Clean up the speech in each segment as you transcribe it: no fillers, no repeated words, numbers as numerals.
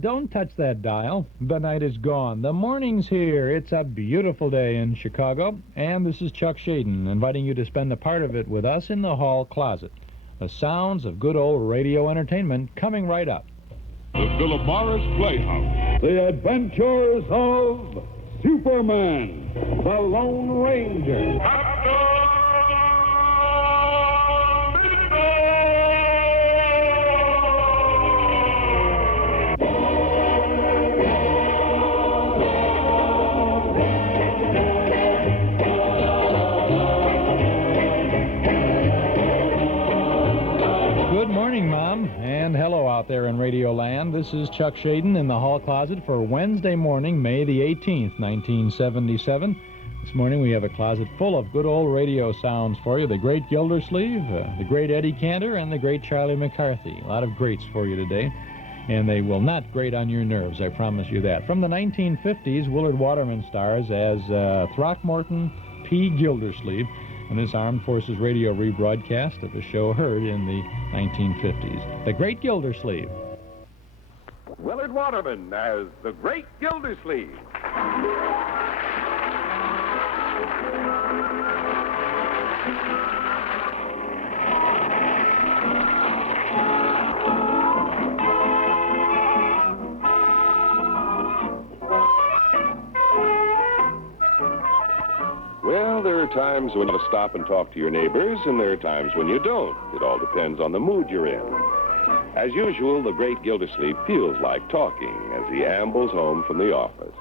Don't touch that dial. The night is gone. The morning's here. It's a beautiful day in Chicago. And this is Chuck Shaden, inviting you to spend a part of it with us in the hall closet. The sounds of good old radio entertainment coming right up. The Philip Morris Playhouse. The Adventures of Superman, the Lone Ranger. Good morning, Mom, and hello out there in Radio Land. This is Chuck Shaden in the hall closet for Wednesday morning, May the 18th, 1977. This morning we have a closet full of good old radio sounds for you. The great Gildersleeve, the great Eddie Cantor, and the great Charlie McCarthy. A lot of greats for you today, and they will not grate on your nerves, I promise you that. From the 1950s, Willard Waterman stars as Throckmorton P. Gildersleeve in this Armed Forces radio rebroadcast of a show heard in the 1950s. The Great Gildersleeve. Willard Waterman as the Great Gildersleeve. Well, there are times when you stop and talk to your neighbors, and there are times when you don't. It all depends on the mood you're in. As usual, the Great Gildersleeve feels like talking as he ambles home from the office.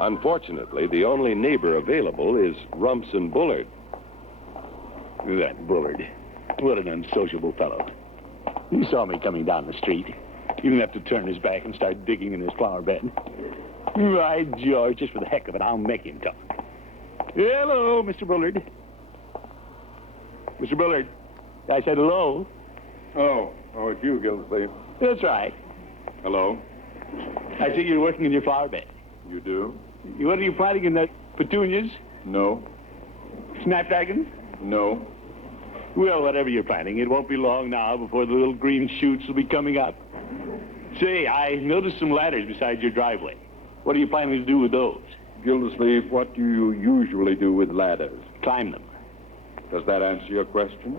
Unfortunately, the only neighbor available is Rumson Bullard. That Bullard. What an unsociable fellow. He saw me coming down the street. He didn't have to turn his back and start digging in his flower bed. Right, George, just for the heck of it, I'll make him talk. Hello, Mr. Bullard. Mr. Bullard, I said hello. Oh, it's you, Gildersleeve. That's right. Hello. I see you're working in your flower bed. You do? What are you planting in that? Petunias? No. Snapdragons? No. Well, whatever you're planting, it won't be long now before the little green shoots will be coming up. Say, I noticed some ladders beside your driveway. What are you planning to do with those? Gildersleeve, what do you usually do with ladders? Climb them. Does that answer your question?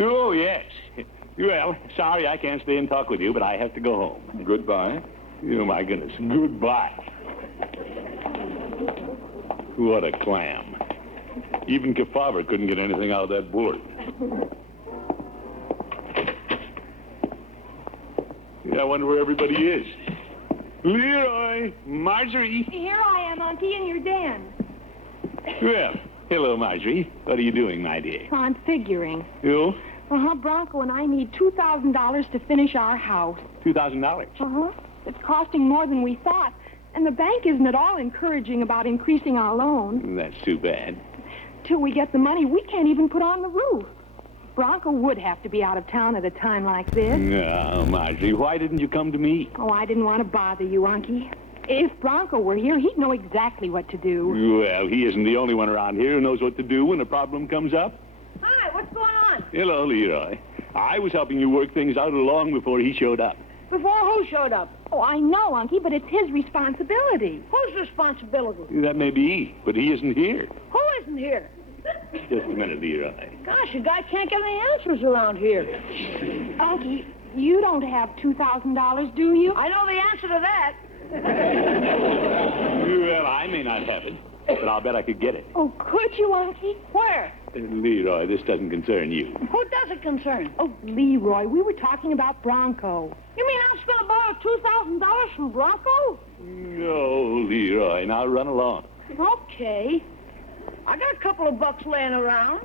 Oh, yes. Well, sorry I can't stay and talk with you, but I have to go home. Goodbye. Oh, my goodness. Goodbye. What a clam. Even Kefauver couldn't get anything out of that Bullard. Yeah, I wonder where everybody is. Leroy, Marjorie. Here I am, Auntie, in your den. Well, hello, Marjorie. What are you doing, my dear? I'm figuring. You? Bronco and I need $2,000 to finish our house. $2,000? It's costing more than we thought, and the bank isn't at all encouraging about increasing our loan. That's too bad. Till we get the money, we can't even put on the roof. Bronco would have to be out of town at a time like this. No, Marjorie, why didn't you come to me? Oh, I didn't want to bother you, Unky. If Bronco were here, he'd know exactly what to do. Well, he isn't the only one around here who knows what to do when a problem comes up. Hi, what's going on? Hello, Leroy. I was helping you work things out long before he showed up. Before who showed up? Oh, I know, Unky, but it's his responsibility. Whose responsibility? That may be, but he isn't here. Who isn't here? Just a minute, Leroy. Gosh, a guy can't get any answers around here. Unky, you don't have $2,000, do you? I know the answer to that. Well, I may not have it, but I'll bet I could get it. Oh, could you, Unky? Where? Leroy, this doesn't concern you. Who does it concern? Oh, Leroy, we were talking about Bronco. You mean I'm going to borrow $2,000 from Bronco? No, Leroy, now run along. Okay. I got a couple of bucks laying around.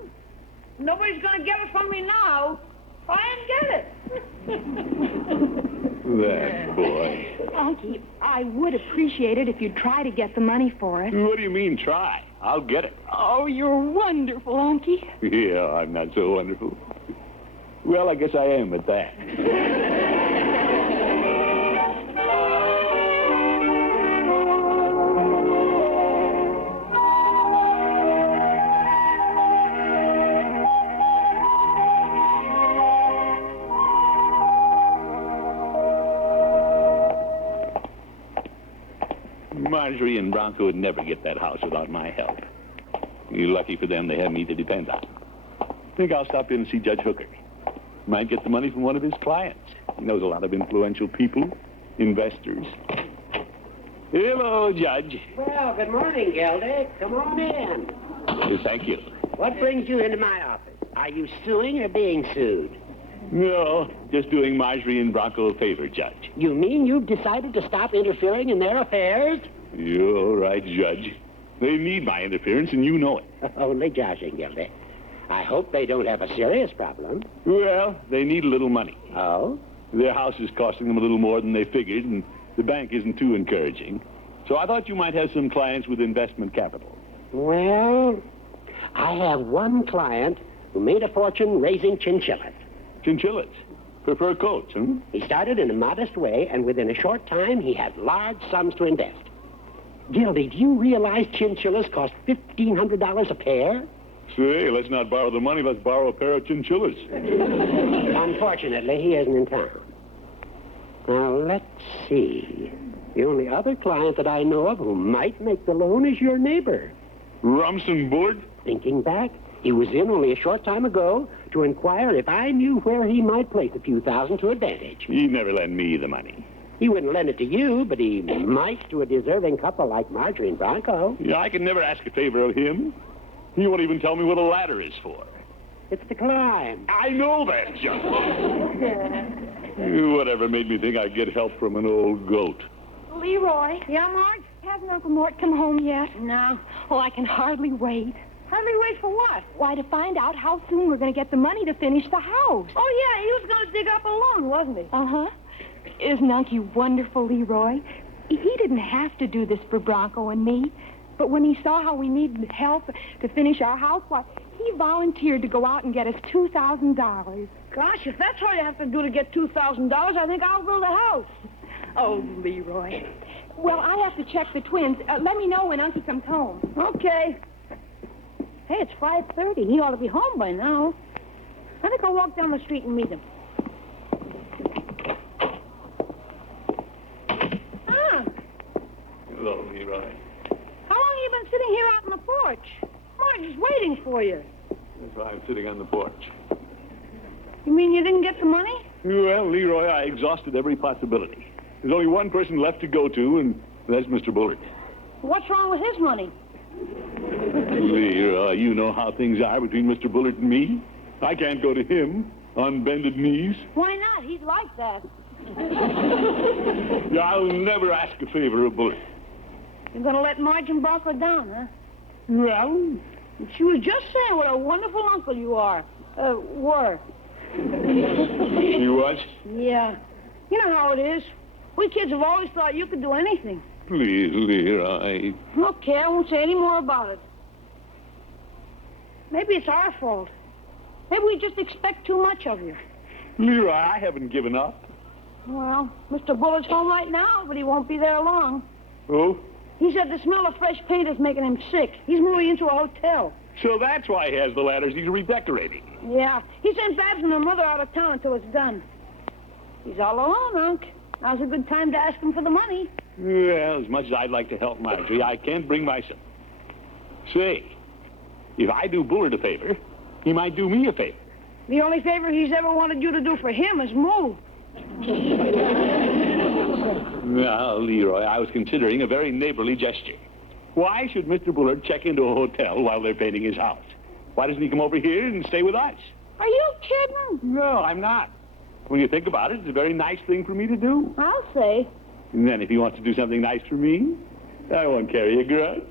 Nobody's going to get it from me now. Try and get it. That boy. Unky, I would appreciate it if you'd try to get the money for it. What do you mean, try? I'll get it. Oh, you're wonderful, Unky. Yeah, I'm not so wonderful. Well, I guess I am at that. Marjorie and Bronco would never get that house without my help. You're lucky for them they have me to depend on. Think I'll stop in and see Judge Hooker. Might get the money from one of his clients. He knows a lot of influential people, investors. Hello, Judge. Well, good morning, Gildy. Come on in. Thank you. What brings you into my office? Are you suing or being sued? No, just doing Marjorie and Bronco a favor, Judge. You mean you've decided to stop interfering in their affairs? You're right, Judge. They need my interference, and you know it. Only joshing, Gildy. I hope they don't have a serious problem. Well, they need a little money. Oh? Their house is costing them a little more than they figured, and the bank isn't too encouraging. So I thought you might have some clients with investment capital. Well, I have one client who made a fortune raising chinchillas. Chinchillas? For fur coats, huh? He started in a modest way, and within a short time, he had large sums to invest. Gildy, do you realize chinchillas cost $1,500 a pair? Say, let's not borrow the money, let's borrow a pair of chinchillas. Unfortunately, he isn't in town. Now, let's see. The only other client that I know of who might make the loan is your neighbor. Rumson Bullard? Thinking back, he was in only a short time ago to inquire if I knew where he might place a few thousand to advantage. He'd never lend me the money. He wouldn't lend it to you, but he might to a deserving couple like Marjorie and Bronco. Yeah, I can never ask a favor of him. He won't even tell me what a ladder is for. It's to climb. I know that, John. Whatever made me think I'd get help from an old goat. Leroy, Yeah, Marge? hasn't Uncle Mort come home yet? No. Oh, I can hardly wait. Hardly wait for what? Why, to find out how soon we're going to get the money to finish the house. Oh, yeah, he was going to dig up a loan, wasn't he? Uh-huh. Isn't Unky wonderful, Leroy? He didn't have to do this for Bronco and me, but when he saw how we needed help to finish our house, why, he volunteered to go out and get us $2,000. Gosh, if that's all you have to do to get $2,000, I think I'll build a house. Oh, Leroy. Well, I have to check the twins. Let me know when Unky comes home. Okay. Hey, it's 5:30. He ought to be home by now. I think I'll walk down the street and meet him. Ah, Hello, Leroy. how long have you been sitting here out on the porch? Marge is waiting for you. That's why I'm sitting on the porch. You mean you didn't get the money? Well, Leroy, I exhausted every possibility. There's only one person left to go to, and that's Mr. Bullard. What's wrong with his money? Leroy, you know how things are between Mr. Bullard and me. I can't go to him on bended knees. Why not? He's like that. I'll never ask a favor of Bullard. You're going to let Marge and Bronco down, huh? Well, She was just saying what a wonderful uncle you are. Were. she was. Yeah. You know how it is. We kids have always thought you could do anything. Please, Leroy. Okay, I won't say any more about it. Maybe it's our fault. Maybe we just expect too much of you. Leroy, I haven't given up. Well, Mr. Bullard's home right now, but he won't be there long. Oh? He said the smell of fresh paint is making him sick. He's moving into a hotel. So that's why he has the ladders he's redecorating. Yeah. He sent Babs and her mother out of town until it's done. He's all alone, Unc. Now's a good time to ask him for the money. Well, as much as I'd like to help Marjorie, I can't bring myself. Say, if I do Bullard a favor, he might do me a favor. The only favor he's ever wanted you to do for him is move. Now, Leroy, I was considering a very neighborly gesture. Why should Mr. Bullard check into a hotel while they're painting his house? Why doesn't he come over here and stay with us? Are you kidding? No, I'm not. When you think about it, it's a very nice thing for me to do. I'll say. And then if he wants to do something nice for me, I won't carry a grudge.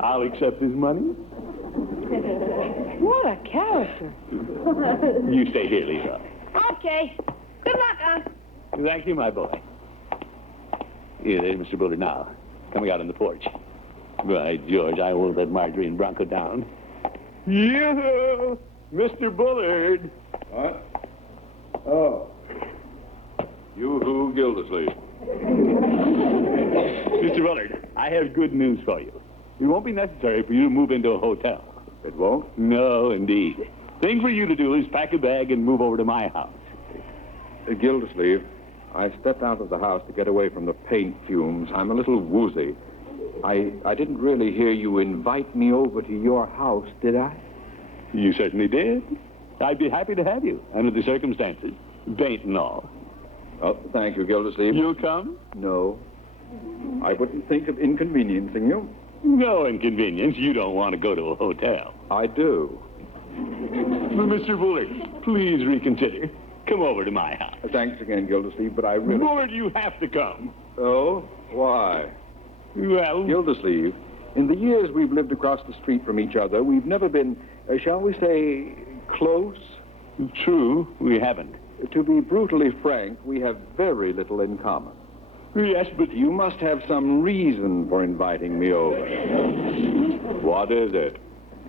I'll accept his money. What a character. You stay here, Leroy. Okay. Good luck, Unc. Thank you, my boy. Here, there's Mr. Bullard now, coming out on the porch. By George, I won't let Marjorie and Bronco down. Yoo-hoo! Mr. Bullard! What? Oh. Yoo-hoo, Gildersleeve. Mr. Bullard, I have good news for you. It won't be necessary for you to move into a hotel. It won't? No, indeed. Thing for you to do is pack a bag and move over to my house. Gildersleeve, I stepped out of the house to get away from the paint fumes. I'm a little woozy. I didn't really hear you invite me over to your house, did I? You certainly did. I'd be happy to have you, under the circumstances. Paint and all. Oh, thank you, Gildersleeve. You'll come? No. I wouldn't think of inconveniencing you. No inconvenience. You don't want to go to a hotel. I do. Well, Mr. Bullard, please reconsider. Come over to my house. Thanks again, Gildersleeve, but I really... Bullard, you have to come. Oh? Why? Well... Gildersleeve, in the years we've lived across the street from each other, we've never been, shall we say, close? True, we haven't. To be brutally frank, we have very little in common. Yes, but... You must have some reason for inviting me over. What is it?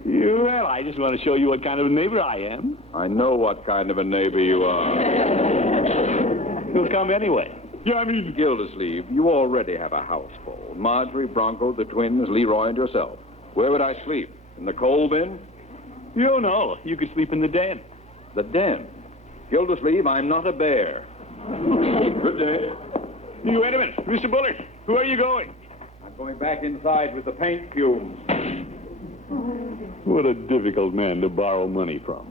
Well, I just want to show you what kind of a neighbor I am. I know what kind of a neighbor you are. You'll come anyway. Yeah, I mean... Gildersleeve, you already have a house full. Marjorie, Bronco, the twins, Leroy, and yourself. Where would I sleep? In the coal bin? You know, you could sleep in the den. The den? Gildersleeve, I'm not a bear. Good day. You wait a minute. Mr. Bullard, where are you going? I'm going back inside with the paint fumes. What a difficult man to borrow money from.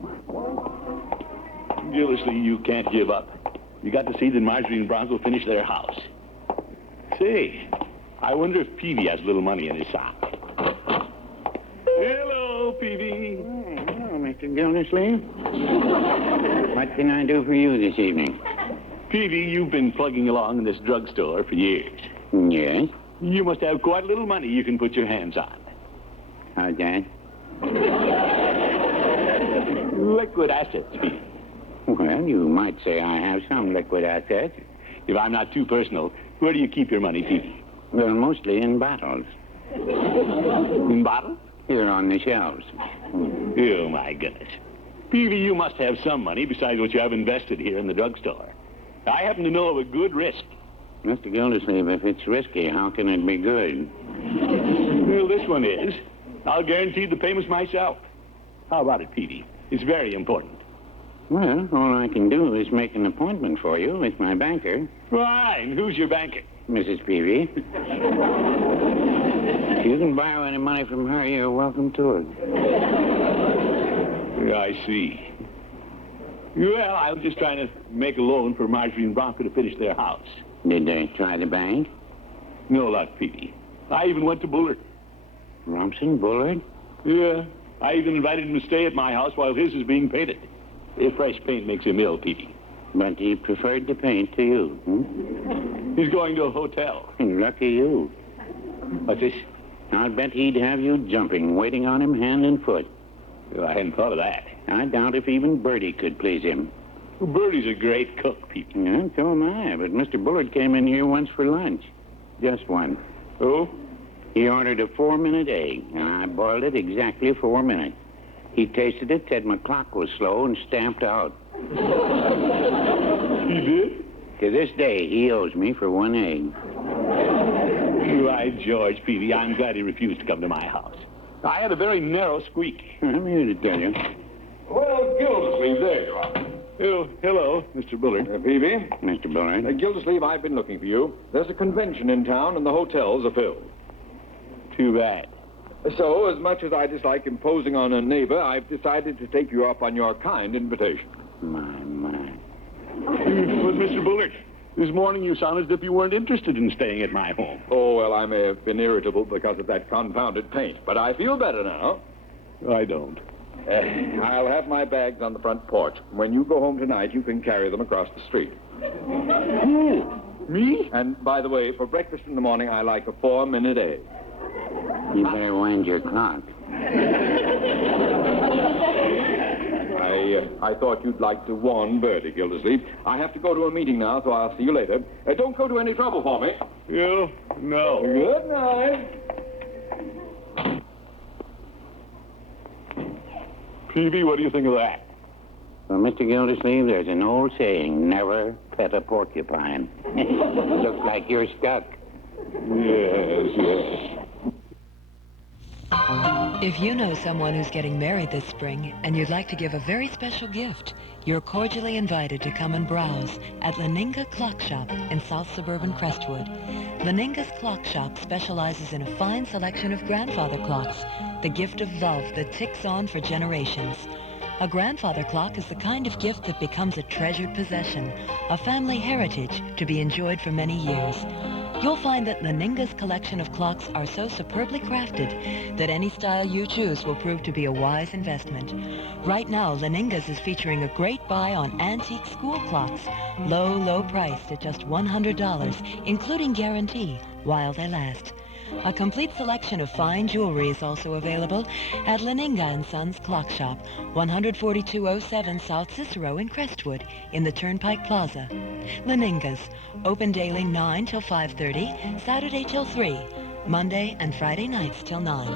Gildersleeve, you can't give up. You got to see that Marjorie and Bronco finish their house. Say, I wonder if Peavy has a little money in his sock. Hello, Peavy. Hello, Mr. Gildersleeve. What can I do for you this evening? Peavy, you've been plugging along in this drugstore for years. Yes? You must have quite a little money you can put your hands on. How's that? Liquid assets, Peavy. Well, you might say I have some liquid assets. If I'm not too personal, where do you keep your money, Peavy? Well, mostly in bottles. In bottles? Here on the shelves. Oh, my goodness. Peavy, you must have some money besides what you have invested here in the drugstore. I happen to know of a good risk. Mr. Gildersleeve, if it's risky, how can it be good? Well, this one is. I'll guarantee the payments myself. How about it, Peavy? It's very important. Well, all I can do is make an appointment for you with my banker. Fine. Who's your banker? Mrs. Peavy. If you can borrow any money from her, you're welcome to it. I see. Well, I was just trying to make a loan for Marjorie and Bronco to finish their house. Did they try the bank? No luck, Peavy. I even went to Bullard. Rumson, Bullard? Yeah. I even invited him to stay at my house while his is being painted. If fresh paint makes him ill, Peavy. But he preferred the paint to you, He's going to a hotel. Lucky you. What's this? I'll bet he'd have you jumping, waiting on him hand and foot. Well, I hadn't thought of that. I doubt if even Bertie could please him. Well, Bertie's a great cook, Peavy. Yeah, so am I, but Mr. Bullard came in here once for lunch. Just one. Oh? He ordered a 4-minute egg, and I boiled it exactly 4 minutes. He tasted it, said my clock was slow, and stamped out. He did? To this day, he owes me for 1 egg. Why, George, Peavy, I'm glad he refused to come to my house. I had a very narrow squeak. I'm here to tell you. Well, Gildersleeve, there you are. Oh, hello, Mr. Bullard. Peavy? Mr. Bullard? Gildersleeve, I've been looking for you. There's a convention in town, and the hotels are filled. Too bad. So, as much as I dislike imposing on a neighbor, I've decided to take you up on your kind invitation. My. But, Mr. Bullard, this morning you sounded as if you weren't interested in staying at my home. Oh, well, I may have been irritable because of that confounded paint, but I feel better now. I don't. I'll have my bags on the front porch. When you go home tonight, you can carry them across the street. Who? Me? And, by the way, for breakfast in the morning, I like a 4-minute egg. You better wind your clock. I thought you'd like to warn Bertie, Gildersleeve. I have to go to a meeting now, so I'll see you later. Don't go to any trouble for me. You? No. Good night. Peavy, what do you think of that? Well, Mr. Gildersleeve, there's an old saying, never pet a porcupine. Looks like you're stuck. Yes. If you know someone who's getting married this spring and you'd like to give a very special gift, you're cordially invited to come and browse at Leninga Clock Shop in South Suburban Crestwood. Leninga's Clock Shop specializes in a fine selection of grandfather clocks, the gift of love that ticks on for generations. A grandfather clock is the kind of gift that becomes a treasured possession, a family heritage to be enjoyed for many years. You'll find that Leninga's collection of clocks are so superbly crafted that any style you choose will prove to be a wise investment. Right now, Leninga's is featuring a great buy on antique school clocks, low priced at just $100, including guarantee, while they last. A complete selection of fine jewelry is also available at Leninga & Sons Clock Shop, 14207 South Cicero in Crestwood, in the Turnpike Plaza. Leninga's, open daily 9 till 5:30, Saturday till 3, Monday and Friday nights till 9.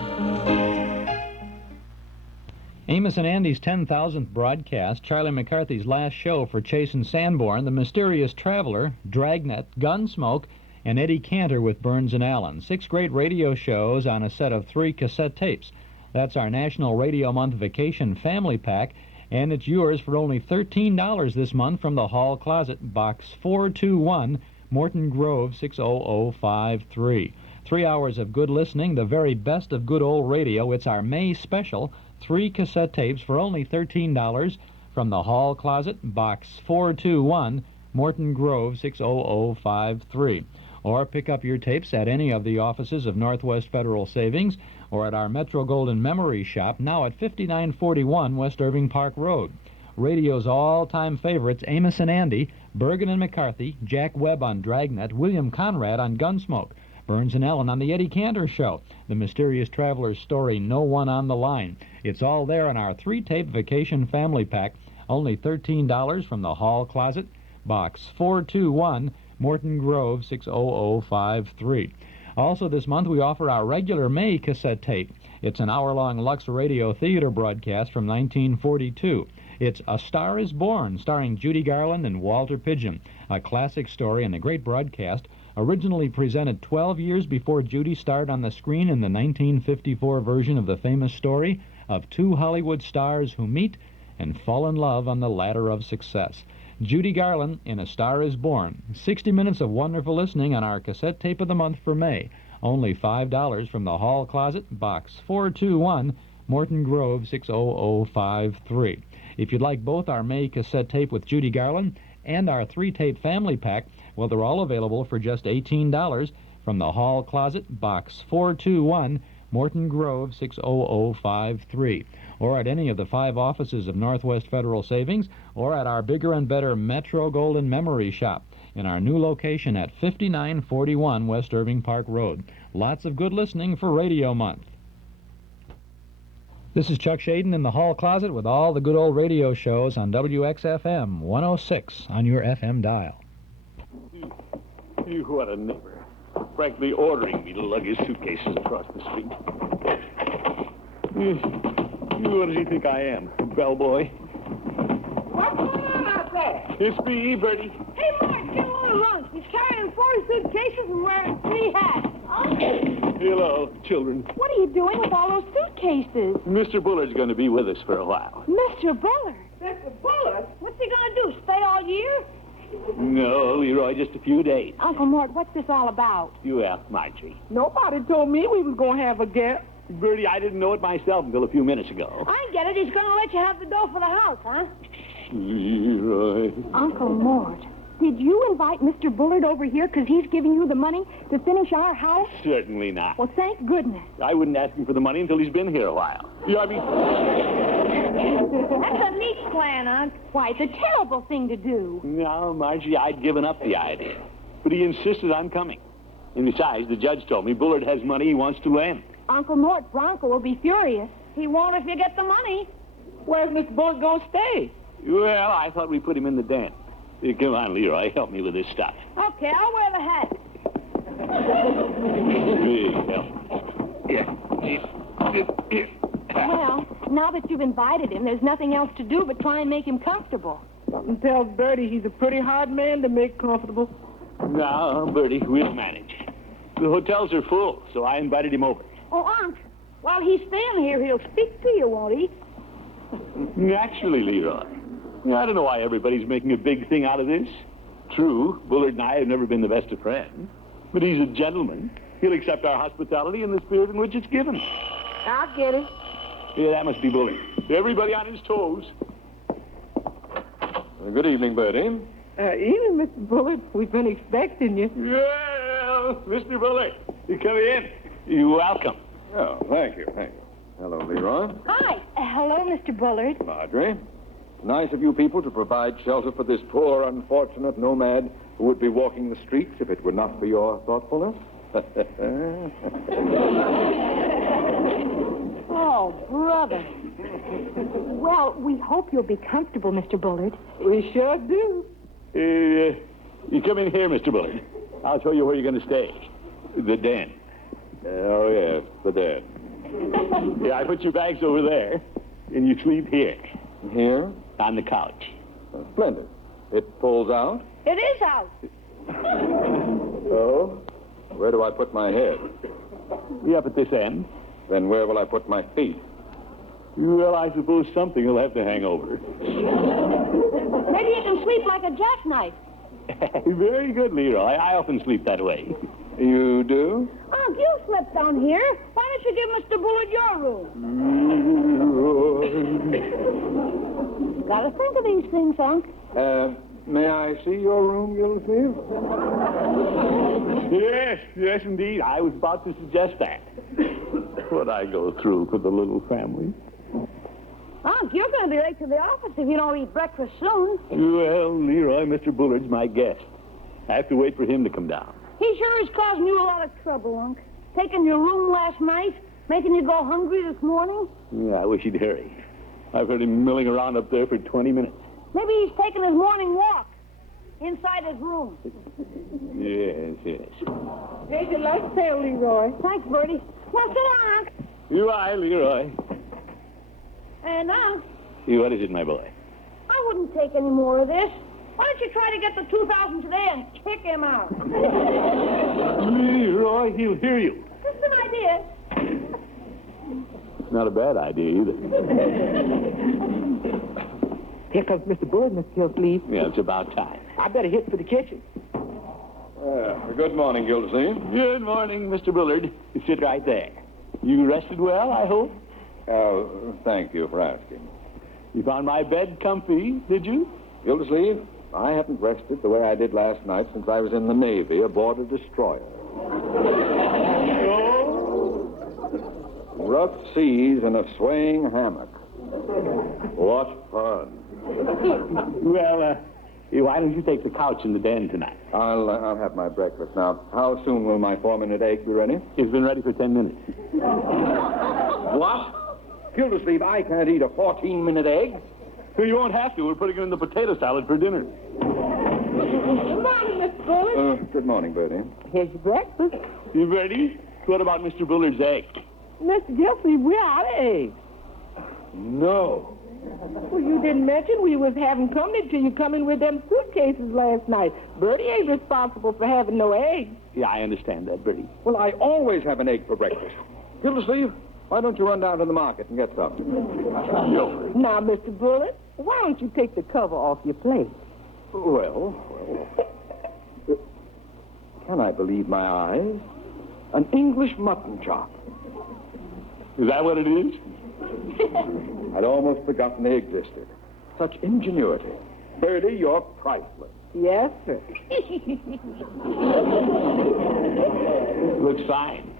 Amos and Andy's 10,000th broadcast, Charlie McCarthy's last show for Chase and Sanborn, The Mysterious Traveler, Dragnet, Gunsmoke, and Eddie Cantor with Burns and Allen. 6 great radio shows on a set of 3 cassette tapes. That's our National Radio Month Vacation Family Pack, and it's yours for only $13 this month from the Hall Closet, Box 421, Morton Grove, 60053. 3 hours of good listening, the very best of good old radio. It's our May special, 3 cassette tapes for only $13 from the Hall Closet, Box 421, Morton Grove, 60053. Or pick up your tapes at any of the offices of Northwest Federal Savings or at our Metro Golden Memory Shop, now at 5941 West Irving Park Road. Radio's all-time favorites, Amos and Andy, Bergen and McCarthy, Jack Webb on Dragnet, William Conrad on Gunsmoke, Burns and Allen on The Eddie Cantor Show, The Mysterious Traveler's Story, No One on the Line. It's all there in our 3-tape Vacation Family Pack, only $13 from the Hall Closet, Box 421, Morton Grove, 60053. Also this month we offer our regular May cassette tape. It's an hour-long Lux Radio Theater broadcast from 1942. It's A Star is Born, starring Judy Garland and Walter Pidgeon, a classic story and a great broadcast, originally presented 12 years before Judy starred on the screen in the 1954 version of the famous story of 2 Hollywood stars who meet and fall in love on the ladder of success. Judy Garland in A Star is Born. 60 minutes of wonderful listening on our cassette tape of the month for May. Only $5 from the Hall Closet, Box 421, Morton Grove, 60053. If you'd like both our May cassette tape with Judy Garland and our 3-tape family pack, well, they're all available for just $18 from the Hall Closet, Box 421, Morton Grove, 60053. Or at any of the 5 offices of Northwest Federal Savings, or at our bigger and better Metro Golden Memory Shop in our new location at 5941 West Irving Park Road. Lots of good listening for Radio Month. This is Chuck Shaden in the Hall Closet with all the good old radio shows on WXFM 106 on your FM dial. What a number. Frankly, ordering me to lug his suitcases across the street. What does he think I am, a bellboy? What's going on out there? It's me, Bertie. Hey, Mark, get a little lunch. He's carrying 4 suitcases and wearing 3 hats. Hello, children. What are you doing with all those suitcases? Mr. Bullard's going to be with us for a while. Mr. Bullard? Mr. Bullard? What's he going to do, stay all year? No, Leroy, just a few days. Uncle Mort, what's this all about? You ask Marjorie. Nobody told me we was going to have a guest. Bertie, I didn't know it myself until a few minutes ago. I get it. He's going to let you have the dough for the house, huh? Leroy. Uncle Mort, did you invite Mr. Bullard over here because he's giving you the money to finish our house? Certainly not. Well, thank goodness. I wouldn't ask him for the money until he's been here a while. Yeah, I mean... That's a neat plan, Unc. Why, it's a terrible thing to do. No, Marjorie, I'd given up the idea. But he insisted on coming. And besides, the judge told me Bullard has money he wants to lend. Uncle Mort, Bronco will be furious. He won't if you get the money. Where's Mr. Bullard going to stay? Well, I thought we'd put him in the den. Come on, Leroy, help me with this stuff. Okay, I'll wear the hat. Well, now that you've invited him, there's nothing else to do but try and make him comfortable. Something tells Bertie he's a pretty hard man to make comfortable. No, Bertie, we'll manage. The hotels are full, so I invited him over. Oh, Unc, While he's staying here, he'll speak to you, won't he? Naturally, Leroy. I don't know why everybody's making a big thing out of this. True, Bullard and I have never been the best of friends. But he's a gentleman. He'll accept our hospitality in the spirit in which it's given. I'll get it. Yeah, that must be Bullard. Everybody on his toes. Good evening, Bertie. Evening, Mr. Bullard. We've been expecting you. Well, Mr. Bullard, you come in. You're welcome. Oh, thank you. Hello, Leroy. Hi. Hello, Mr. Bullard. Marjorie. Nice of you people to provide shelter for this poor, unfortunate nomad who would be walking the streets if it were not for your thoughtfulness. Oh, brother. Well, we hope you'll be comfortable, Mr. Bullard. We sure do. You come in here, Mr. Bullard. I'll show you where you're going to stay. The den. Oh, yes, the den. Yeah, I put your bags over there, and you sleep here. Here? On the couch. Splendid. It pulls out? It is out. Oh? Where do I put my head? You up at this end? Then where will I put my feet? Well, I suppose something will have to hang over. Maybe you can sleep like a jackknife. Very good, Leroy. I often sleep that way. You do? Unc, you slept down here. Why don't you give Mr. Bullard your room? Gotta think of these things, Unc. May I see your room, Gildersleeve? Yes, indeed. I was about to suggest that. What I go through for the little family. Unc, you're going to be late to the office if you don't eat breakfast soon. Well, Leroy, Mr. Bullard's my guest. I have to wait for him to come down. He sure is causing you a lot of trouble, Unc. Taking your room last night, making you go hungry this morning. Yeah, I wish he'd hurry. I've heard him milling around up there for 20 minutes. Maybe he's taking his morning walk inside his room. Yes. Here's your lunch pail, Leroy. Thanks, Bertie. Well, sit down, Unc. You are, Leroy. And, Unc, What is it, my boy? I wouldn't take any more of this. Why don't you try to get the 2,000 today and kick him out? Leroy, he'll hear you. Just an idea. It's not a bad idea, either. Here comes Mr. Bullard, Mr. Gildersleeve. Yeah, it's about time. I better hit for the kitchen. Good morning, Gildersleeve. Good morning, Mr. Bullard. You sit right there. You rested well, I hope? Thank you for asking. You found my bed comfy, did you? Gildersleeve, I haven't rested the way I did last night since I was in the Navy aboard a destroyer. Rough seas in a swaying hammock. What fun. Well, why don't you take the couch in the den tonight? I'll have my breakfast now. How soon will my 4-minute egg be ready? It's been ready for 10 minutes. What? Gildersleeve, I can't eat a 14-minute egg. Well, you won't have to. We're putting it in the potato salad for dinner. Good morning, Mr. Bullard. Good morning, Bertie. Here's your breakfast. You ready? What about Mr. Bullard's egg? Mr. Gildersleeve, we're out of eggs. No. Well, you didn't mention we was having company till you come in with them suitcases last night. Bertie ain't responsible for having no eggs. Yeah, I understand that, Bertie. Well, I always have an egg for breakfast. Gildersleeve, why don't you run down to the market and get some? Now, Mr. Bullard, why don't you take the cover off your plate? Well, can I believe my eyes? An English mutton chop. Is that what it is? I'd almost forgotten they existed. Such ingenuity. Bertie, you're priceless. Yes, sir. Looks fine.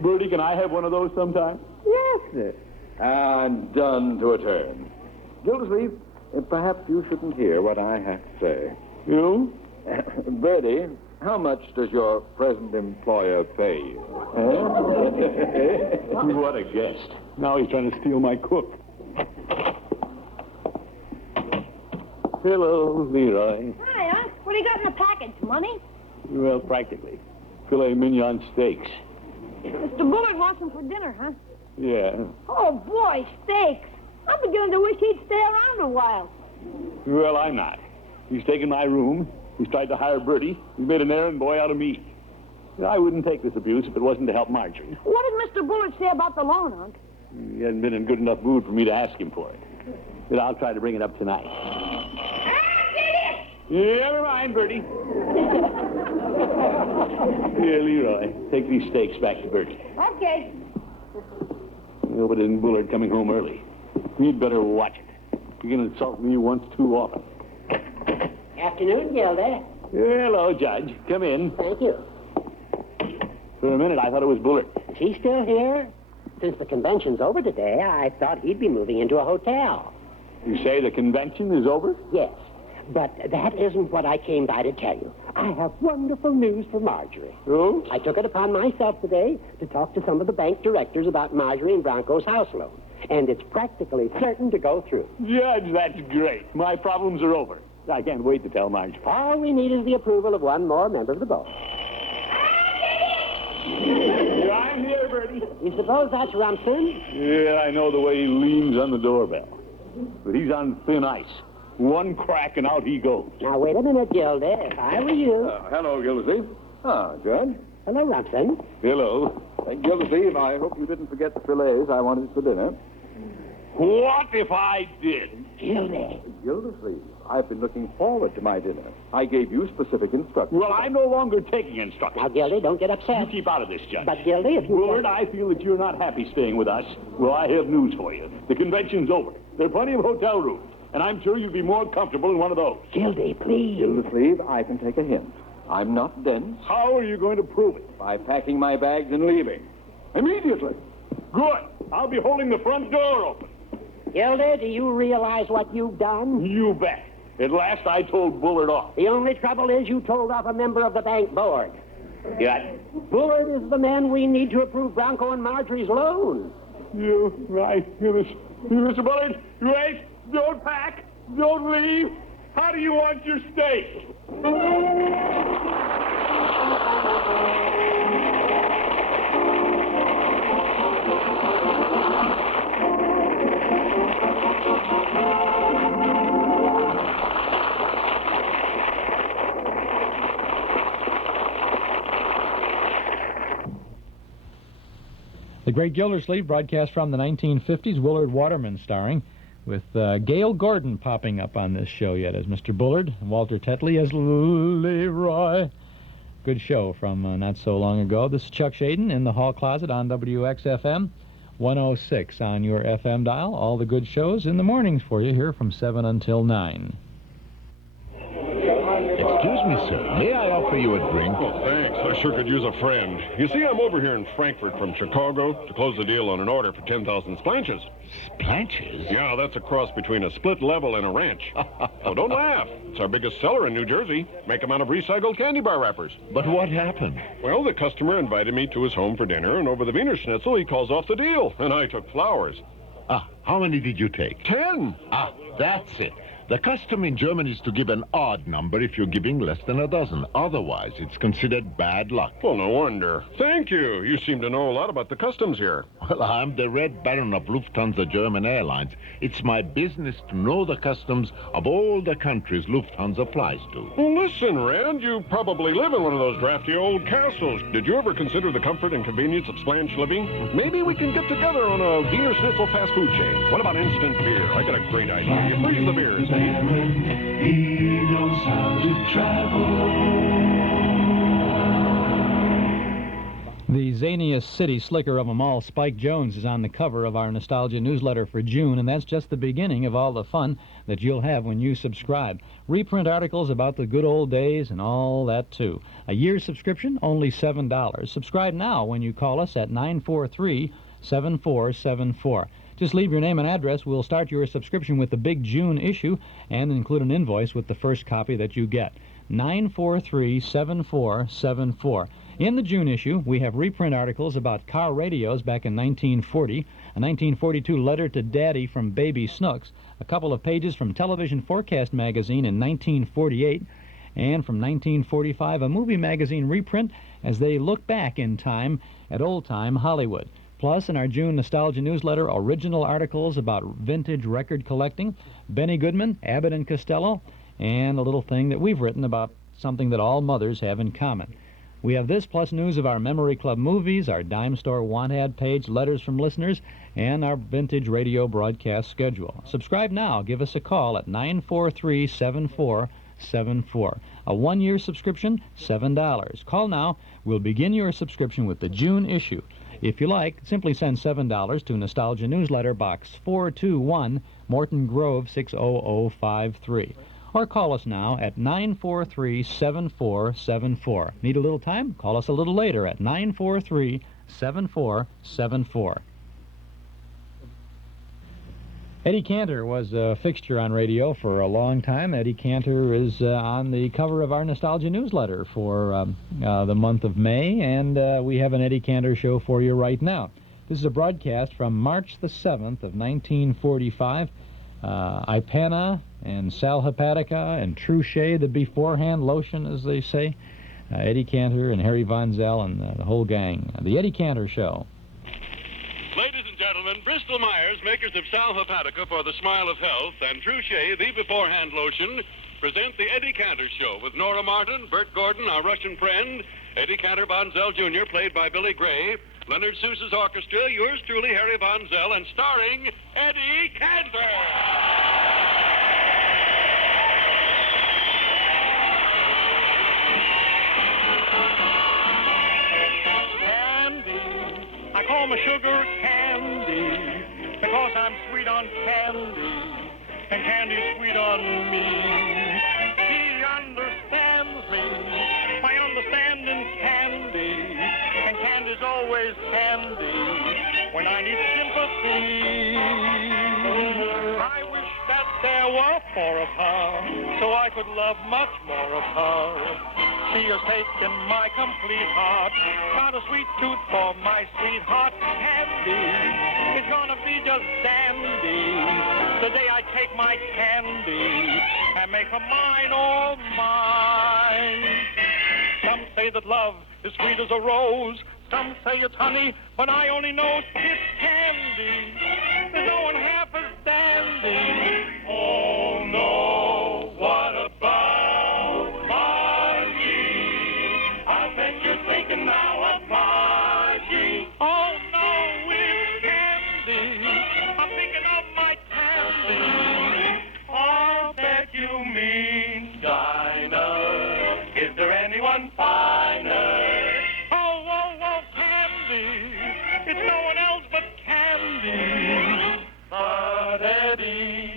Bertie, can I have one of those sometime? Yes, sir. And done to a turn. Gildersleeve, perhaps you shouldn't hear what I have to say. You? Bertie, how much does your present employer pay you? What a guest. Now he's trying to steal my cook. Hello, Leroy. Hi, Unc. What do you got in the package? Money? Well, practically. Filet mignon steaks. Mr. Bullard wants them for dinner, huh? Yeah. Oh, boy, steaks. I'm beginning to wish he'd stay around a while. Well, I'm not. He's taken my room. He's tried to hire Bertie. He's made an errand boy out of me. I wouldn't take this abuse if it wasn't to help Marjorie. What did Mr. Bullard say about the loan, Unc? He hasn't been in good enough mood for me to ask him for it. But I'll try to bring it up tonight. Yeah, never mind, Bertie. Here, Leroy, take these steaks back to Bertie. Okay. No, but isn't Bullard coming home early? You'd better watch it. You're going to insult me once too often. Afternoon, Gilda. Hello, Judge. Come in. Thank you. For a minute, I thought it was Bullard. Is he still here? Since the convention's over today, I thought he'd be moving into a hotel. You say the convention is over? Yes, but that isn't what I came by to tell you. I have wonderful news for Marjorie. Oh? I took it upon myself today to talk to some of the bank directors about Marjorie and Bronco's house loan, and it's practically certain to go through. Judge, that's great. My problems are over. I can't wait to tell Marjorie. All we need is the approval of one more member of the board. I'm here, Bertie. You suppose that's Rumson? Yeah, I know the way he leans on the doorbell. But he's on thin ice. One crack and out he goes. Now, wait a minute, Gilda. If I were you... Hello, Gildersleeve. Judge. Hello, Rumson. Hello. Gildersleeve, I hope you didn't forget the fillets I wanted for dinner. What if I did? Gilda. Gildersleeve, I've been looking forward to my dinner. I gave you specific instructions. Well, I'm no longer taking instructions. Now, Gilda, don't get upset. You keep out of this, Judge. But, Gilda, if you... Bullard, I feel that you're not happy staying with us. Well, I have news for you. The convention's over. There are plenty of hotel rooms, and I'm sure you'd be more comfortable in one of those. Gilda, please. Gildersleeve, I can take a hint. I'm not dense. How are you going to prove it? By packing my bags and leaving. Immediately. Good. I'll be holding the front door open. Gilda, do you realize what you've done? You bet. At last, I told Bullard off. The only trouble is you told off a member of the bank board. Yeah. Bullard is the man we need to approve Bronco and Marjorie's loan. You're right. Mr. Bullard, wait. Don't pack. Don't leave. How do you want your steak? The Great Gildersleeve, broadcast from the 1950s, Willard Waterman starring, with Gail Gordon popping up on this show yet as Mr. Bullard, and Walter Tetley as Leroy. Good show from not so long ago. This is Chuck Shaden in the hall closet on WXFM 106 on your FM dial. All the good shows in the mornings for you here from 7 until 9. Excuse me, sir. May I offer you a drink? Oh, thanks. I sure could use a friend. You see, I'm over here in Frankfurt from Chicago to close the deal on an order for 10,000 splanches. Splanches? Yeah, that's a cross between a split level and a ranch. Oh, don't laugh. It's our biggest seller in New Jersey. Make them out of recycled candy bar wrappers. But what happened? Well, the customer invited me to his home for dinner, and over the Wiener Schnitzel, he calls off the deal, and I took flowers. How many did you take? 10. That's it. The custom in Germany is to give an odd number if you're giving less than a dozen. Otherwise, it's considered bad luck. Well, no wonder. Thank you. You seem to know a lot about the customs here. Well, I'm the Red Baron of Lufthansa German Airlines. It's my business to know the customs of all the countries Lufthansa flies to. Well, listen, Rand, you probably live in one of those drafty old castles. Did you ever consider the comfort and convenience of splanch living? Maybe we can get together on a Wiener Schnitzel fast food chain. What about instant beer? I got a great idea. You freeze the beers. He knows how to travel. The zaniest city slicker of them all, Spike Jones, is on the cover of our Nostalgia newsletter for June, and that's just the beginning of all the fun that you'll have when you subscribe. Reprint articles about the good old days and all that, too. A year's subscription, only $7. Subscribe now when you call us at 943-7474. Just leave your name and address. We'll start your subscription with the big June issue and include an invoice with the first copy that you get. 943-7474. In the June issue, we have reprint articles about car radios back in 1940, a 1942 letter to Daddy from Baby Snooks, a couple of pages from Television Forecast magazine in 1948, and from 1945, a movie magazine reprint as they look back in time at old-time Hollywood. Plus, in our June Nostalgia newsletter, original articles about vintage record collecting, Benny Goodman, Abbott and Costello, and a little thing that we've written about something that all mothers have in common. We have this plus news of our Memory Club movies, our Dime Store Want Ad page, letters from listeners, and our vintage radio broadcast schedule. Subscribe now. Give us a call at 943-7474. A one-year subscription, $7. Call now. We'll begin your subscription with the June issue. If you like, simply send $7 to Nostalgia Newsletter, Box 421, Morton Grove, 60053. Or call us now at 943-7474. Need a little time? Call us a little later at 943-7474. Eddie Cantor was a fixture on radio for a long time. Eddie Cantor is on the cover of our Nostalgia Newsletter for the month of May, and we have an Eddie Cantor show for you right now. This is a broadcast from March the 7th of 1945. Ipana and Sal Hepatica and Truchet, the beforehand lotion, as they say. Eddie Cantor and Harry Von Zell and the whole gang. The Eddie Cantor Show. Ladies and gentlemen, Bristol Myers, makers of Sal Hepatica for the smile of health, and Truchet, the beforehand lotion, present the Eddie Cantor Show with Nora Martin, Bert Gordon, our Russian friend, Eddie Cantor Von Zell Jr., played by Billy Gray, Leonard Seuss's orchestra, yours truly, Harry Von Zell, and starring Eddie Cantor. I call my sugar candy because I'm sweet on candy and candy's sweet on me. She understands me by understanding candy, and candy's always candy when I need sympathy. I wish that there were more of her so I could love much more of her. She has taken my complete heart, got a sweet tooth for my sweetheart. Candy is gonna be just dandy the day I take my candy and make her mine, all mine. Some say that love is sweet as a rose, some say it's honey, but I only know it's candy. There's no one half as dandy. Oh no, what about Margie? I bet you're thinking now of Margie. Oh no, it's candy. I'm thinking of my candy. I'll bet you mean Dinah. Is there anyone finer? Oh, oh, oh, candy. It's no one else but candy. But Eddie,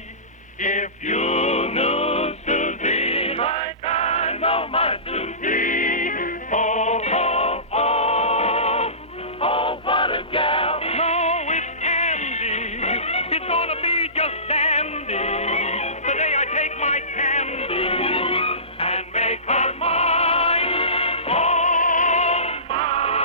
if you knew Susie like I know my Susie, oh, oh, oh, oh, what a gal. No, it's candy. It's gonna be just dandy the day I take my candy and make her mine, all mine.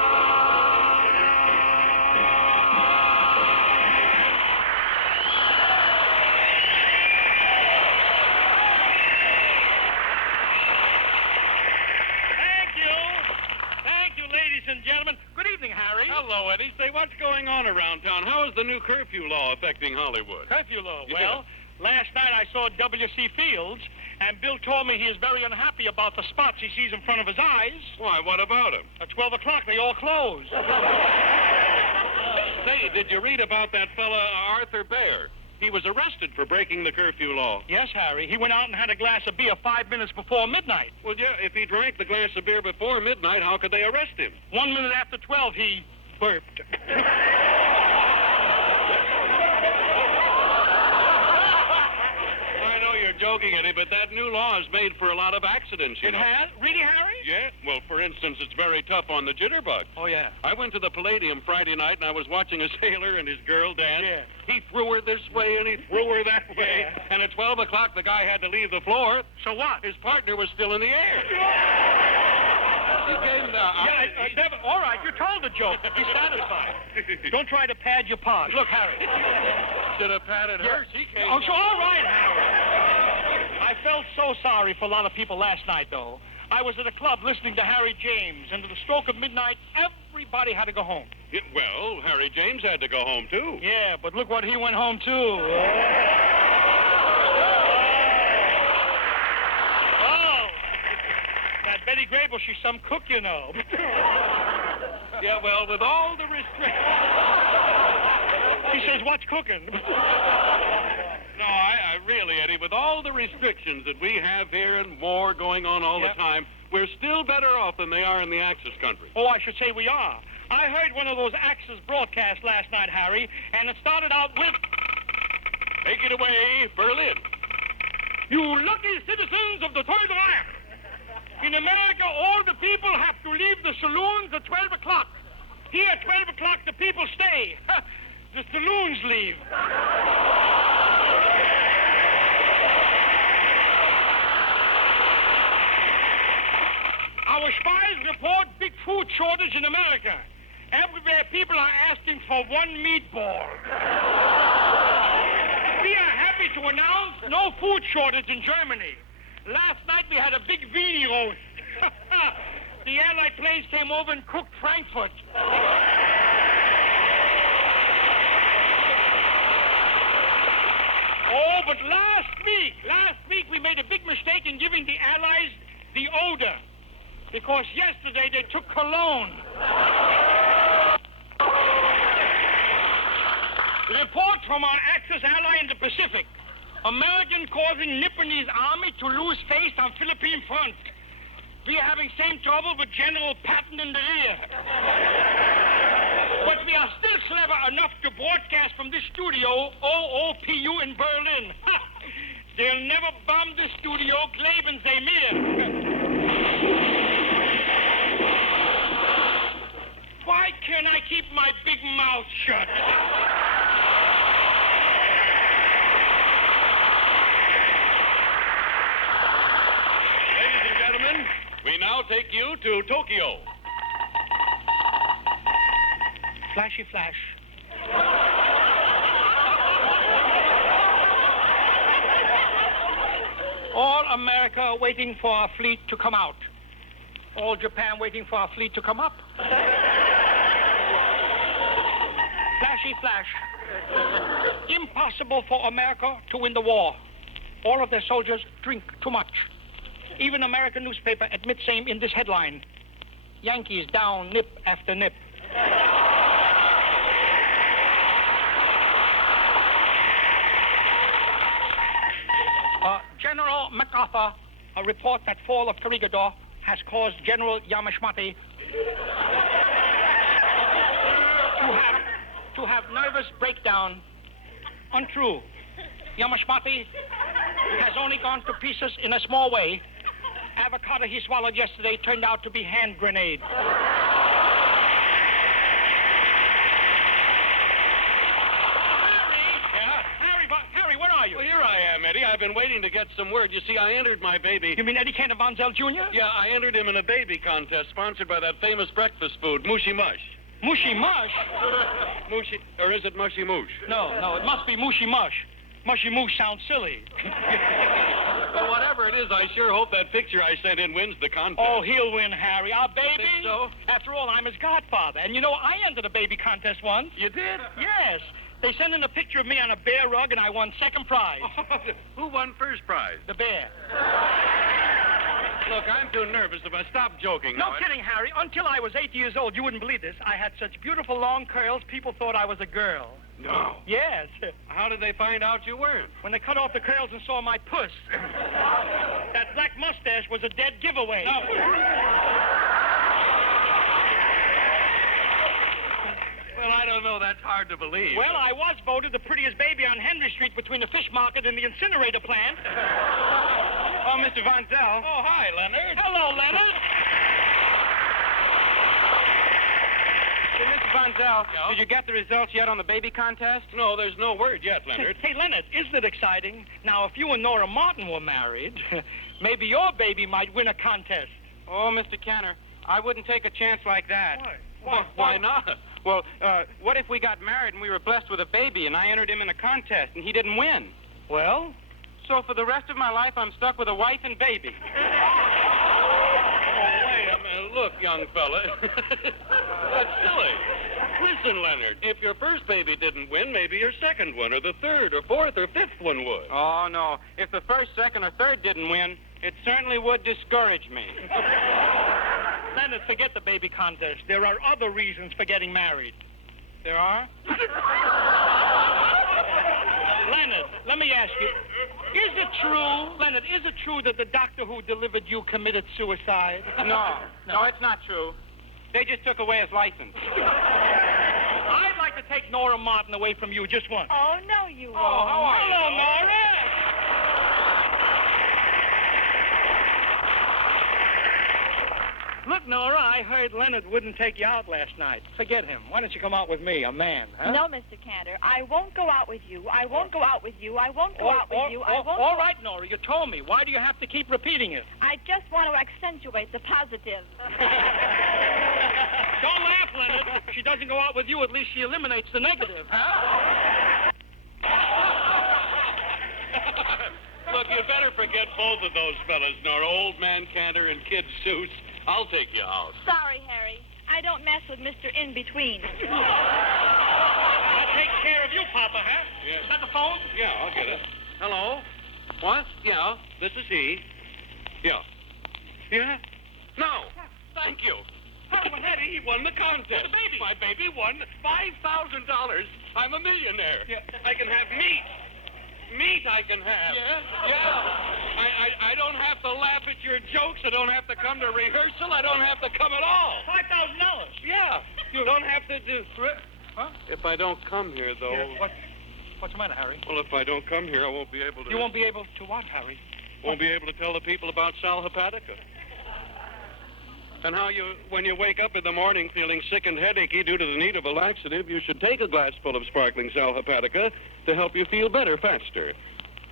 Thank you, ladies and gentlemen. Good evening, Harry. Hello, Eddie. Say, what's going on around town? How is the new curfew law affecting Hollywood? Curfew law. Yeah. Well, last night I saw W.C. Fields, and Bill told me he is very unhappy about the spots he sees in front of his eyes. Why, what about him? At 12 o'clock, they all close. Say, did you read about that fella, Arthur Baer? He was arrested for breaking the curfew law. Yes, Harry. He went out and had a glass of beer 5 minutes before midnight. Well, yeah, if he drank the glass of beer before midnight, how could they arrest him? 1 minute after 12, he burped. I know you're joking, Eddie, but that new law has made for a lot of accidents, you know. It has? Really, Harry? Yeah. Well, for instance, it's very tough on the jitterbug. Oh, yeah. I went to the Palladium Friday night, and I was watching a sailor and his girl dance. Yeah. He threw her this way, and he threw her that way. Yeah. And at 12 o'clock, the guy had to leave the floor. So what? His partner was still in the air. He came down. All right, you told the joke. He's satisfied. Don't try to pad your part. Look, Harry. Should have patted her. She came Oh, down. so all right, Harry. I felt so sorry for a lot of people last night, though. I was at a club listening to Harry James, and at the stroke of midnight, everybody had to go home. Yeah, well, Harry James had to go home, too. Yeah, but look what he went home to. Oh, that Betty Grable, she's some cook, you know. Yeah, well, with all the restrictions... She says, what's cooking? No, I really, Eddie, with all the restrictions that we have here and more going on all the time, we're still better off than they are in the Axis country. Oh, I should say we are. I heard one of those Axis broadcasts last night, Harry, and it started out with... Take it away, Berlin. You lucky citizens of the Third Reich. In America, all the people have to leave the saloons at 12 o'clock. Here at 12 o'clock, the people stay. The saloons leave. Our spies report big food shortage in America. Everywhere people are asking for one meatball. We are happy to announce no food shortage in Germany. Last night we had a big weenie roast. The Allied planes came over and cooked Frankfurt. Oh, but last week we made a big mistake in giving the Allies the odor. Because yesterday they took cologne. Report from our Axis ally in the Pacific. American causing Nipponese army to lose face on Philippine front. We are having same trouble with General Patton in the rear. But we are still clever enough to broadcast from this studio, OOPU in Berlin. They'll never bomb the studio, Gleben Sie mir. Why can't I keep my big mouth shut? Ladies and gentlemen, we now take you to Tokyo. Flashy flash. All America waiting for our fleet to come out. All Japan waiting for our fleet to come up. Flashy flash. Impossible for America to win the war. All of their soldiers drink too much. Even American newspaper admits same in this headline. Yankees down nip after nip. General MacArthur, a report that fall of Corregidor has caused General Yamashita to have nervous breakdown. Untrue. Yamashita has only gone to pieces in a small way. Avocado he swallowed yesterday turned out to be hand grenade. Harry, where are you? Well, here I am, Eddie. I've been waiting to get some word. You see, I entered my baby... You mean Eddie Cantor von Zell Jr.? Yeah, I entered him in a baby contest sponsored by that famous breakfast food, Mushy Mush. Mushy Mush? Mushy... Or is it Mushy Moosh? No, it must be Mushy Mush. Mushy Moosh sounds silly. Well, whatever it is, I sure hope that picture I sent in wins the contest. Oh, he'll win, Harry. Our baby? Think so? After all, I'm his godfather. And you know, I entered a baby contest once. You did? Yes. They sent in a picture of me on a bear rug, and I won second prize. Who won first prize? The bear. Look, I'm too nervous. If I stop joking No now... kidding, Harry. Until I was 8 years old, you wouldn't believe this. I had such beautiful long curls, people thought I was a girl. No. Yes. How did they find out you weren't? When they cut off the curls and saw my puss. That black mustache was a dead giveaway. No. Well, I don't know. That's hard to believe. Well, I was voted the prettiest baby on Henry Street between the fish market and the incinerator plant. Oh, Mr. Von Zell. Oh, hi, Leonard. Hello, Leonard. Hey, Mr. Von Zell, did you get the results yet on the baby contest? No, there's no word yet, Leonard. Hey, Leonard, isn't it exciting? Now, if you and Nora Martin were married, maybe your baby might win a contest. Oh, Mr. Cantor, I wouldn't take a chance like that. Why? Why not? Well, what if we got married and we were blessed with a baby and I entered him in a contest and he didn't win? Well? So for the rest of my life, I'm stuck with a wife and baby. Oh, wait a minute. Look, young fella. That's silly. Listen, Leonard, if your first baby didn't win, maybe your second one, or the third, or fourth, or fifth one would. Oh, no. If the first, second, or third didn't win, It certainly would discourage me. Leonard, forget the baby contest. There are other reasons for getting married. There are? Leonard, let me ask you, is it true, Leonard, is it true that the doctor who delivered you committed suicide? No, it's not true. They just took away his license. I'd like to take Nora Martin away from you just once. Oh, no, you won't. Oh, how are you? Hello, Nora. Look, Nora, I heard Leonard wouldn't take you out last night. Forget him. Why don't you come out with me, a man, huh? No, Mr. Cantor, I won't go out with you. I won't go out with you. I won't go out with you. I won't. All right, Nora, you told me. Why do you have to keep repeating it? I just want to accentuate the positive. Don't laugh, Leonard. If she doesn't go out with you, at least she eliminates the negative, huh? Look, you'd better forget both of those fellas, Nora. Old man Cantor and Kid Seuss. I'll take you out. Sorry, Harry. I don't mess with Mr. In-Between. I'll take care of you, Papa, huh? Yeah. Is that the phone? Yeah, I'll get it. Hello? What? Yeah, this is he. Yeah. Yeah? No. Thank you. He won the contest. The baby. My baby won $5,000. I'm a millionaire. Yeah. I can have meat. Meat I can have. Yeah? I don't have to laugh at your jokes. I don't have to come to rehearsal. I don't have to come at all. $5,000. Yeah. You don't have to do... Huh? If I don't come here, though... Yeah, what's the matter, Harry? Well, if I don't come here, I won't be able to... You won't be able to what, Harry? Won't be able to tell the people about sal hepatica. And how when you wake up in the morning feeling sick and headachy due to the need of a laxative, you should take a glass full of sparkling sal hepatica to help you feel better faster.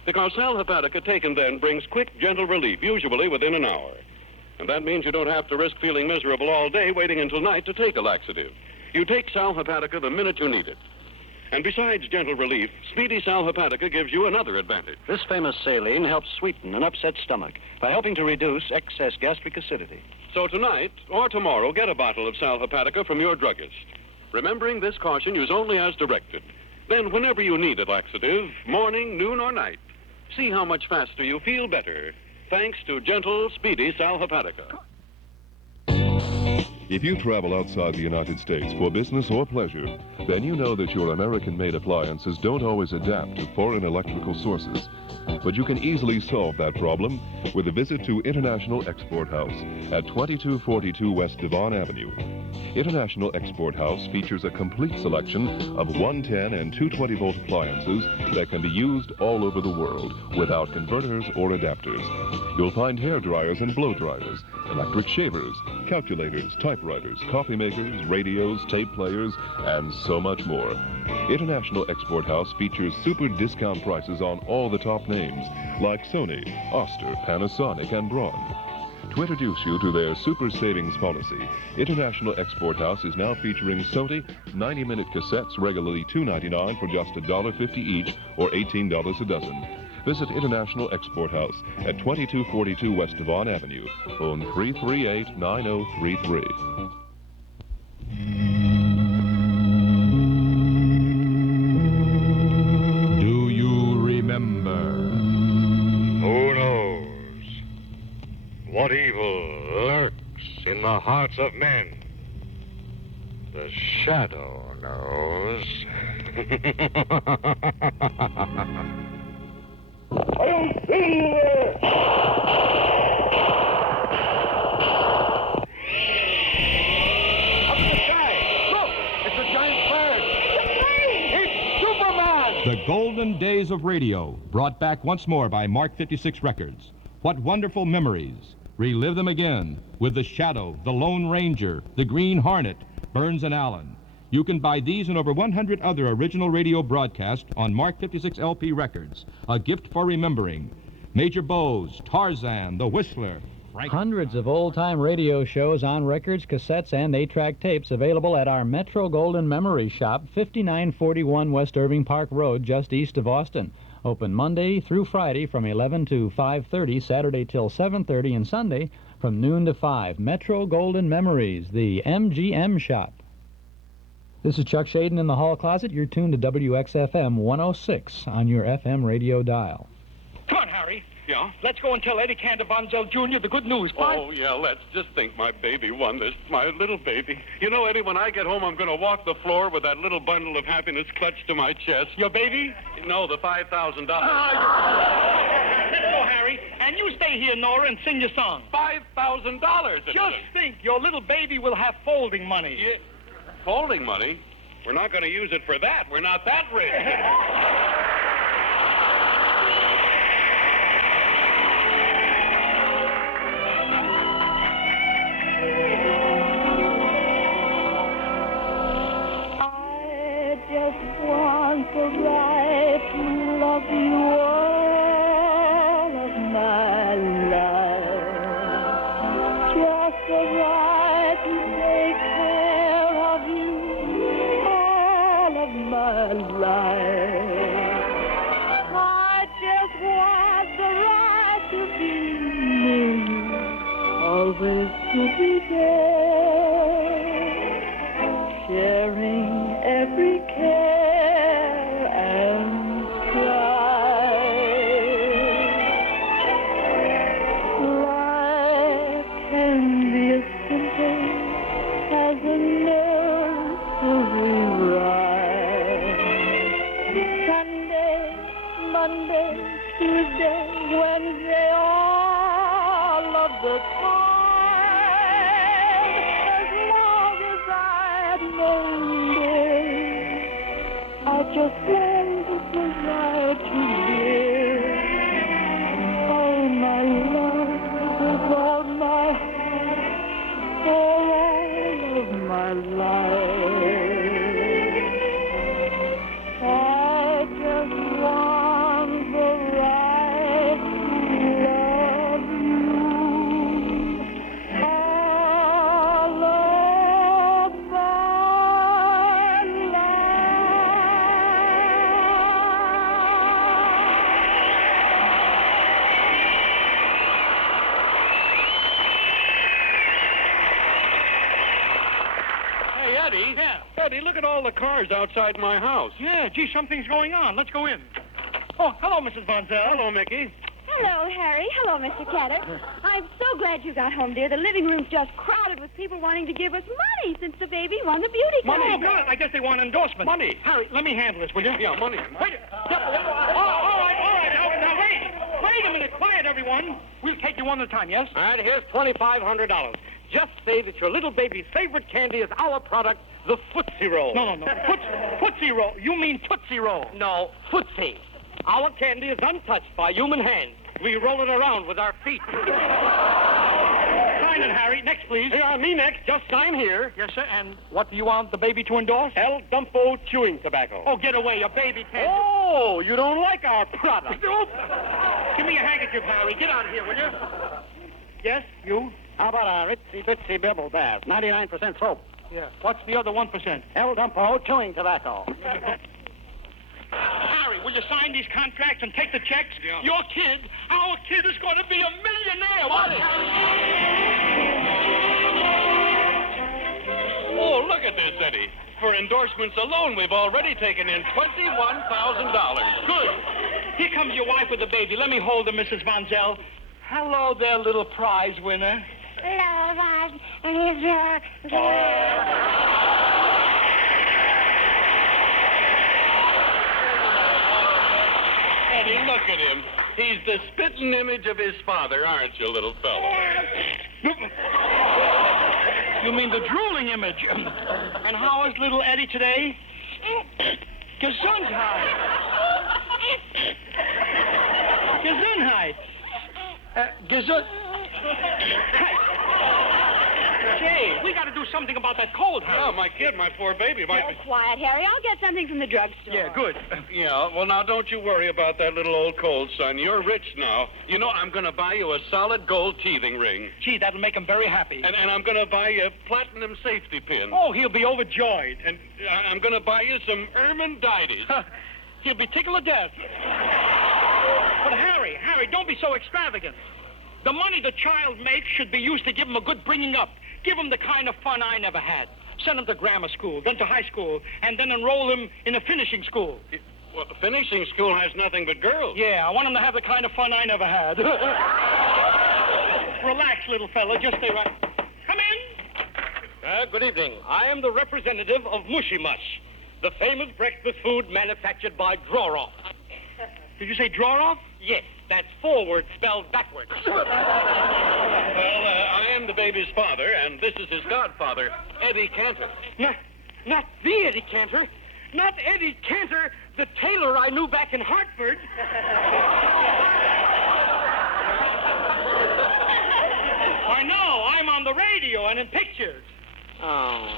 Because sal hepatica taken then brings quick, gentle relief, usually within an hour. And that means you don't have to risk feeling miserable all day waiting until night to take a laxative. You take sal hepatica the minute you need it. And besides gentle relief, Speedy Sal Hepatica gives you another advantage. This famous saline helps sweeten an upset stomach by helping to reduce excess gastric acidity. So tonight or tomorrow, get a bottle of Sal Hepatica from your druggist. Remembering this caution, use only as directed. Then whenever you need a laxative, morning, noon, or night, see how much faster you feel better, thanks to gentle, Speedy Sal Hepatica. If you travel outside the United States for business or pleasure, then you know that your American-made appliances don't always adapt to foreign electrical sources. But you can easily solve that problem with a visit to International Export House at 2242 West Devon Avenue. International Export House features a complete selection of 110 and 220-volt appliances that can be used all over the world without converters or adapters. You'll find hair dryers and blow dryers, electric shavers, calculators, typewriters, coffee makers, radios, tape players, and so much more. International Export House features super discount prices on all the top names like Sony, Oster, Panasonic, and Braun. To introduce you to their super savings policy, International Export House is now featuring Sony 90-minute cassettes regularly $2.99 for just $1.50 each or $18 a dozen. Visit International Export House at 2242 West Devon Avenue. Phone 338-9033. Do you remember? Who knows what evil lurks in the hearts of men? The shadow knows. I don't see you there! Up in the sky! Look! It's a giant bird! It's a plane! It's Superman! The Golden Days of Radio, brought back once more by Mark 56 Records. What wonderful memories. Relive them again with The Shadow, The Lone Ranger, The Green Hornet, Burns and Allen. You can buy these and over 100 other original radio broadcasts on Mark 56 LP Records. A gift for remembering. Major Bowes, Tarzan, The Whistler. Hundreds of old-time radio shows on records, cassettes, and 8-track tapes available at our Metro Golden Memory Shop, 5941 West Irving Park Road, just east of Austin. Open Monday through Friday from 11 to 5:30, Saturday till 7:30, and Sunday from noon to 5. Metro Golden Memories, the MGM Shop. This is Chuck Shaden in the hall closet. You're tuned to WXFM 106 on your FM radio dial. Come on, Harry. Yeah? Let's go and tell Eddie Cantor von Zell Jr. the good news. Oh, yeah, let's just think my baby won this. My little baby. You know, Eddie, when I get home, I'm going to walk the floor with that little bundle of happiness clutched to my chest. Your baby? No, the $5,000. Let's go, Harry. And you stay here, Nora, and sing your song. $5,000. Just think, your little baby will have folding money. Yeah. Folding money? We're not going to use it for that. We're not that rich. Just want the right to love you all of my life. Just the right to take care of you all of my life. I just want the right to be near you, always to be there, sharing every care and strife. Life can be as simple as a nursery rhyme. Sunday, Monday, Tuesday, Wednesday, all of the time, as long as I've known I just want the right to live all my life with all my heart, all of my life. I just want the right to love you all of my Eddie? Yeah. Eddie, look at all the cars outside my house. Yeah, gee, something's going on. Let's go in. Oh, hello, Mrs. Von Zell. Hello, Mickey. Hello, Harry. Hello, Mr. Cantor. I'm so glad you got home, dear. The living room's just crowded with people wanting to give us money since the baby won the beauty contest. Money? Oh, God, I guess they want endorsement. Money. Harry, let me handle this, will you? Yeah, money. Wait. All right. Now, wait. Wait a minute. Quiet, everyone. We'll take you one at a time, yes? All right, here's $2,500. Just say that your little baby's favorite candy is our product, the Footsie Roll. No. Footsie Roll. You mean Tootsie Roll. No, Footsie. Our candy is untouched by human hands. We roll it around with our feet. Sign it, Harry. Next, please. Hey, me next. Just sign here. Yes, sir. And what do you want the baby to endorse? El Dumpo chewing tobacco. Oh, get away. Your baby can't. Oh, you don't like our product. Give me a handkerchief, Harry. Get out of here, will you? Yes, you? How about a Ritzy Bitsy Bibble Bath? 99% soap. Yeah. What's the other 1%? El Dumpo chewing tobacco. Harry, will you sign these contracts and take the checks? Yeah. Your kid, our kid, is going to be a millionaire. What? Oh, look at this, Eddie. For endorsements alone, we've already taken in $21,000. Good. Here comes your wife with the baby. Let me hold her, Mrs. Von Zell. Hello there, little prize winner. Hello, Von. Eddie, look at him. He's the spitting image of his father, aren't you, little fellow? You mean the drooling image. And how is little Eddie today? Gesundheit. Gesundheit. Gesundheit. Say, we got to do something about that cold, Harry. Yeah, my kid, my poor baby. Quiet, Harry. I'll get something from the drugstore. Yeah, good. Yeah, well, now, don't you worry about that little old cold, son. You're rich now. You know, I'm going to buy you a solid gold teething ring. Gee, that'll make him very happy. And I'm going to buy you a platinum safety pin. Oh, he'll be overjoyed. And I'm going to buy you some ermine dighties. He'll be tickled to death. But, Harry, don't be so extravagant. The money the child makes should be used to give him a good bringing up. Give him the kind of fun I never had. Send him to grammar school, then to high school, and then enroll him in a finishing school. Well, finishing school has nothing but girls. Yeah, I want them to have the kind of fun I never had. Relax, little fella. Just stay right. Come in. Good evening. I am the representative of Mushy Mush, the famous breakfast food manufactured by Draw-Off. Did you say Draw-Off? Yes, that's forward spelled backwards. Well, I am the baby's father, and this is his godfather, Eddie Cantor. Not the Eddie Cantor. Not Eddie Cantor, the tailor I knew back in Hartford. I know. I'm on the radio and in pictures. Oh.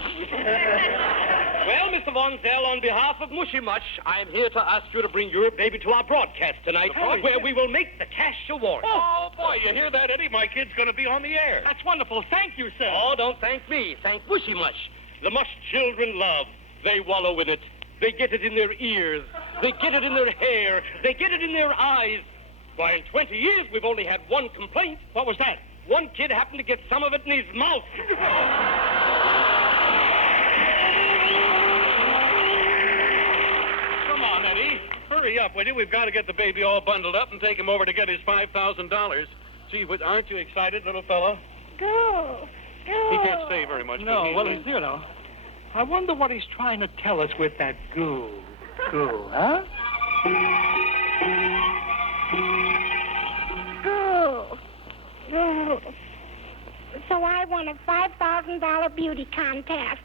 Well, Mr. Von Zell, on behalf of Mushy Mush, I am here to ask you to bring your baby to our broadcast tonight, where we will make the cash award. Oh, boy, you hear that, Eddie? My kid's going to be on the air. That's wonderful. Thank you, sir. Oh, don't thank me. Thank Mushy Mush. The mush children love. They wallow in it. They get it in their ears. They get it in their hair. They get it in their eyes. Why, in 20 years, we've only had one complaint. What was that? One kid happened to get some of it in his mouth. Come on, Eddie. Hurry up, will you? We've got to get the baby all bundled up and take him over to get his $5,000. Gee, aren't you excited, little fellow? Go. He can't say very much. No, well, you know. I wonder what he's trying to tell us with that goo. Goo, huh? Go. Go. So I won a $5,000 beauty contest.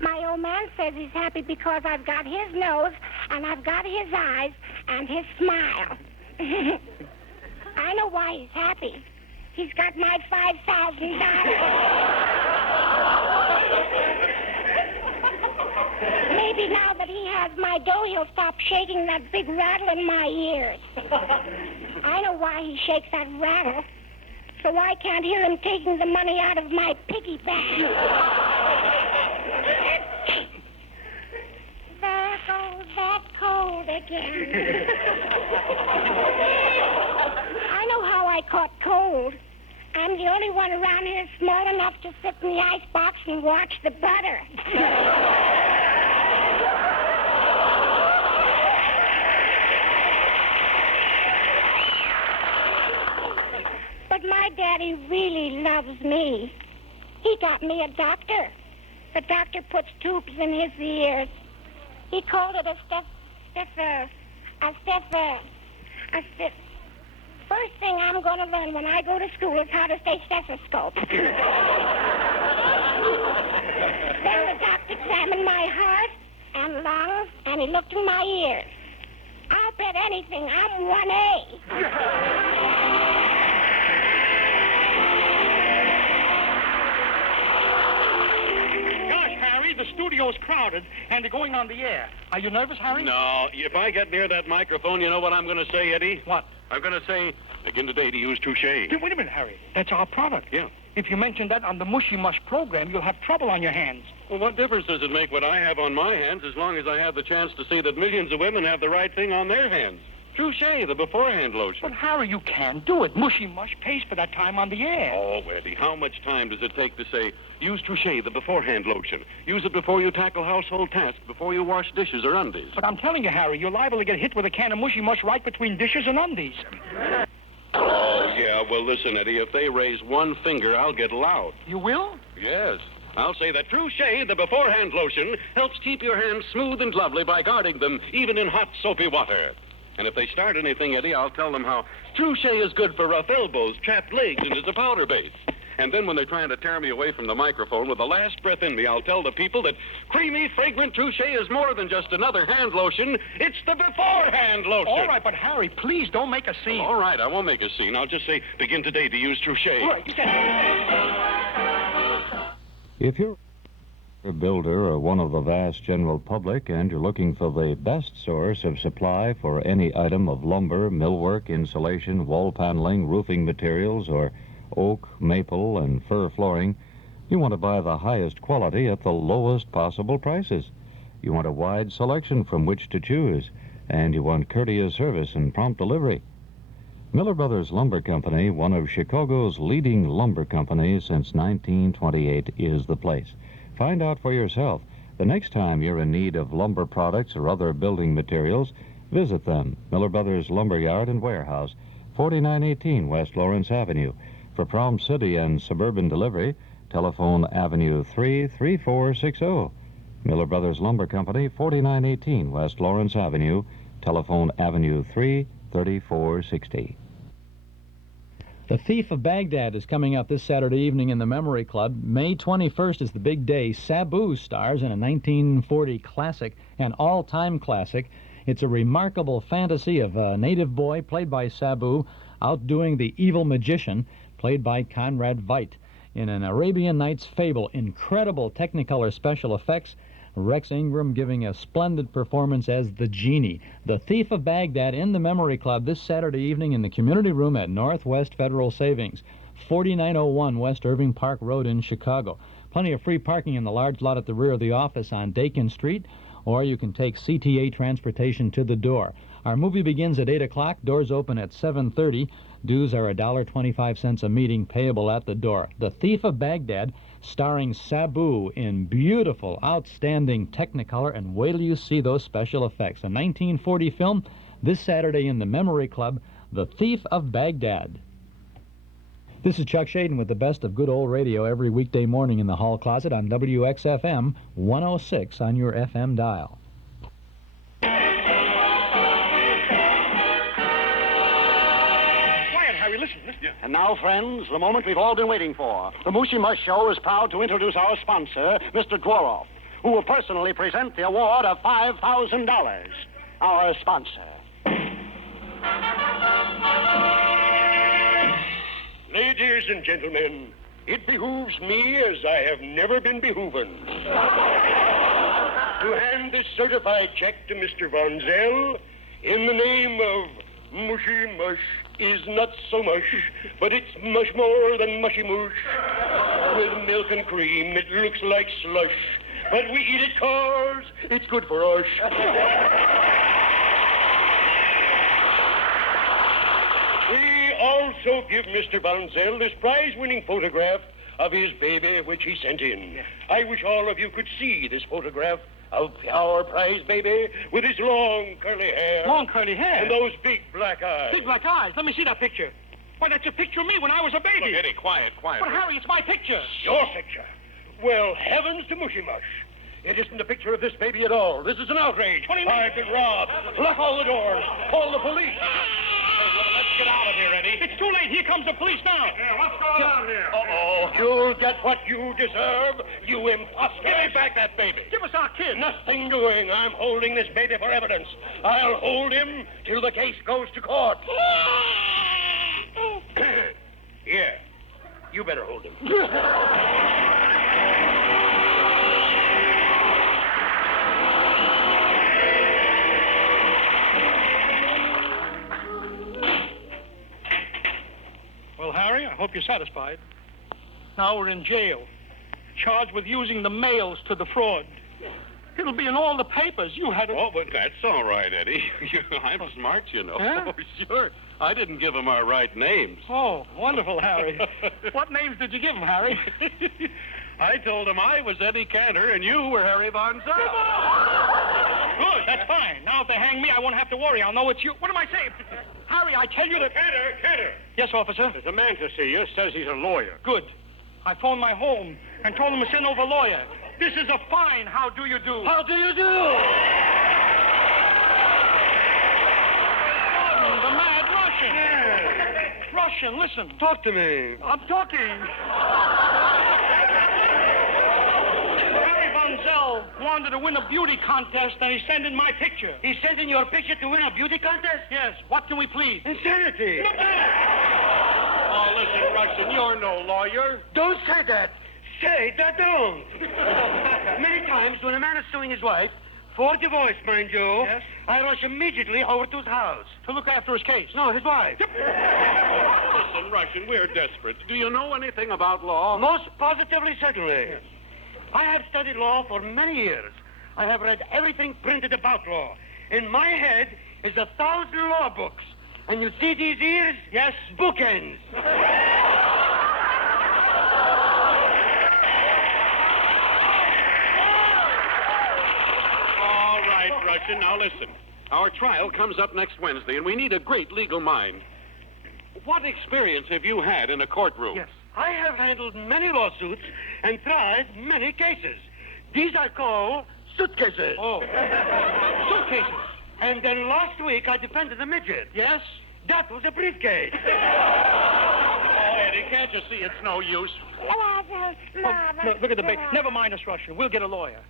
My old man says he's happy because I've got his nose, and I've got his eyes, and his smile. I know why he's happy. He's got my $5,000. Maybe now that he has my dough, he'll stop shaking that big rattle in my ears. I know why he shakes that rattle, so I can't hear him taking the money out of my piggy bank. There goes that cold again. I know how I caught cold. I'm the only one around here small enough to sit in the icebox and watch the butter. But my daddy really loves me. He got me a doctor. The doctor puts tubes in his ears. He called it a First thing I'm going to learn when I go to school is how to say stethoscope. Then the doctor examined my heart and lungs, and he looked in my ears. I'll bet anything I'm 1A. The studio's crowded, and they're going on the air. Are you nervous, Harry? No. If I get near that microphone, you know what I'm going to say, Eddie? What? I'm going to say, begin today to use touche. Hey, wait a minute, Harry. That's our product. Yeah. If you mention that on the Mushy Mush program, you'll have trouble on your hands. Well, what difference does it make what I have on my hands as long as I have the chance to see that millions of women have the right thing on their hands? Touche, the beforehand lotion. But, Harry, you can't do it. Mushy Mush pays for that time on the air. Oh, Eddie, how much time does it take to say, use Touche, the beforehand lotion? Use it before you tackle household tasks, before you wash dishes or undies. But I'm telling you, Harry, you're liable to get hit with a can of Mushy Mush right between dishes and undies. Oh, yeah, well, listen, Eddie, if they raise one finger, I'll get loud. You will? Yes. I'll say that Touche, the beforehand lotion, helps keep your hands smooth and lovely by guarding them, even in hot, soapy water. And if they start anything, Eddie, I'll tell them how Touche is good for rough elbows, chapped legs, and it's a powder base. And then when they're trying to tear me away from the microphone with the last breath in me, I'll tell the people that creamy, fragrant Touche is more than just another hand lotion. It's the beforehand lotion. All right, but Harry, please don't make a scene. All right, I won't make a scene. I'll just say, begin today to use Touche. All right, If you're a builder or one of the vast general public and you're looking for the best source of supply for any item of lumber, millwork, insulation, wall paneling, roofing materials, or oak, maple, and fir flooring, you want to buy the highest quality at the lowest possible prices. You want a wide selection from which to choose, and you want courteous service and prompt delivery. Miller Brothers Lumber Company, one of Chicago's leading lumber companies since 1928, is the place. Find out for yourself. The next time you're in need of lumber products or other building materials, visit them. Miller Brothers Lumber Yard and Warehouse, 4918 West Lawrence Avenue. For Prom City and suburban delivery, telephone Avenue 33460. Miller Brothers Lumber Company, 4918 West Lawrence Avenue, telephone Avenue 33460. The Thief of Baghdad is coming up this Saturday evening in the Memory Club. May 21st is the big day. Sabu stars in a 1940 classic, an all-time classic. It's a remarkable fantasy of a native boy, played by Sabu, outdoing the evil magician, played by Conrad Veidt. In an Arabian Nights fable, incredible Technicolor special effects, Rex Ingram giving a splendid performance as the genie. The Thief of Baghdad in the Memory Club this Saturday evening in the community room at Northwest Federal Savings, 4901 West Irving Park Road in Chicago. Plenty of free parking in the large lot at the rear of the office on Dakin Street, or you can take CTA transportation to the door. Our movie begins at 8 o'clock. Doors open at 7:30. Dues are $1.25 a meeting, payable at the door. The Thief of Baghdad, starring Sabu in beautiful, outstanding Technicolor, and wait till you see those special effects. A 1940 film this Saturday in the Memory Club, The Thief of Baghdad. This is Chuck Shaden with the best of good old radio every weekday morning in the hall closet on WXFM 106 on your FM dial. And now, friends, the moment we've all been waiting for. The Mushy Mush Show is proud to introduce our sponsor, Mr. Dworoff, who will personally present the award of $5,000. Our sponsor. Ladies and gentlemen, it behooves me, as I have never been behooven, to hand this certified check to Mr. Von Zell in the name of Mushy Mush is not so much, but it's much more than mushy mush. With milk and cream, it looks like slush, but we eat it 'cause it's good for us. We also give Mr. Von Zell this prize-winning photograph of his baby, which he sent in. I wish all of you could see this photograph of our prize baby with his long curly hair. Long curly hair? And those big black eyes. Big black eyes? Let me see that picture. Why, that's a picture of me when I was a baby. Look, Eddie, quiet. But, Harry, it's my picture. Your picture? Well, heavens to Mushy Mush. It isn't a picture of this baby at all. This is an outrage. What do you mean? I've been robbed. Lock all the doors. Call the police. Let's get out of here, Eddie. It's too late. Here comes the police now. Yeah, what's going on here? Uh-oh. You'll get what you deserve, you imposter. Give me back that baby. Give us our kid. Nothing doing. I'm holding this baby for evidence. I'll hold him till the case goes to court. Here. You better hold him. Well, Harry, I hope you're satisfied. Now we're in jail, charged with using the mails to defraud. It'll be in all the papers. You had it. Oh, but that's all right, Eddie. I'm smart, you know. Huh? Oh, sure. I didn't give them our right names. Oh, wonderful, Harry. What names did you give him, Harry? I told him I was Eddie Cantor and you were Harry Von Zell. Good, that's fine. Now if they hang me, I won't have to worry. I'll know it's you. What am I saying? Harry, I tell you that... Cantor. Yes, officer? There's a man to see you. Says he's a lawyer. Good. I phoned my home and told them to send over a lawyer. This is a fine how do you do. How do you do? The mad Russian. Yeah. Russian, listen. Talk to me. I'm talking. Harry Von Zell wanted to win a beauty contest, and he sent in my picture. He sent in your picture to win a beauty contest? Yes. What can we please? Insanity. Oh, listen, Russian, you're no lawyer. Don't say that. Say that don't. Many times when a man is suing his wife, for divorce, mind you, yes, I rush immediately over to his house. To look after his case? No, his wife. Listen, Russian, we're desperate. Do you know anything about law? Most positively, certainly. Yes. I have studied law for many years. I have read everything printed about law. In my head is 1,000 law books. And you see these ears? Yes. Bookends. Russian, now listen. Our trial comes up next Wednesday, and we need a great legal mind. What experience have you had in a courtroom? Yes, I have handled many lawsuits and tried many cases. These I call suitcases. Oh. Suitcases. And then last week I defended a midget. Yes? That was a briefcase. Oh, Eddie, can't you see it's no use? Look at the baby. Never mind us, Russian. We'll get a lawyer.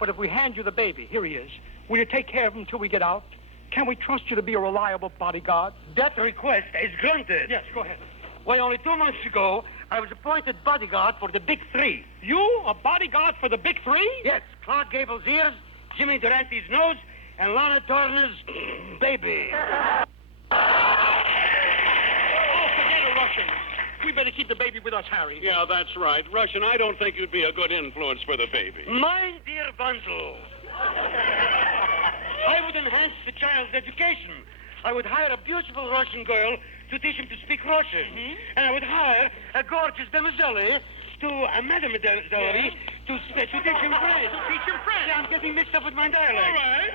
But if we hand you the baby, here he is, will you take care of him until we get out? Can we trust you to be a reliable bodyguard? That request is granted. Yes, go ahead. Why, only 2 months ago, I was appointed bodyguard for the Big Three. You, a bodyguard for the Big Three? Yes, Clark Gable's ears, Jimmy Durante's nose, and Lana Turner's baby. Oh, forget it, Russian. We better keep the baby with us, Harry. Yeah, that's right. Russian, I don't think you'd be a good influence for the baby. My dear Bunzel, I would enhance the child's education. I would hire a beautiful Russian girl to teach him to speak Russian. Mm-hmm. And I would hire a gorgeous demoiselle a Madame Demoiselle to teach him French. Yeah, I'm getting mixed up with my dialect. All right.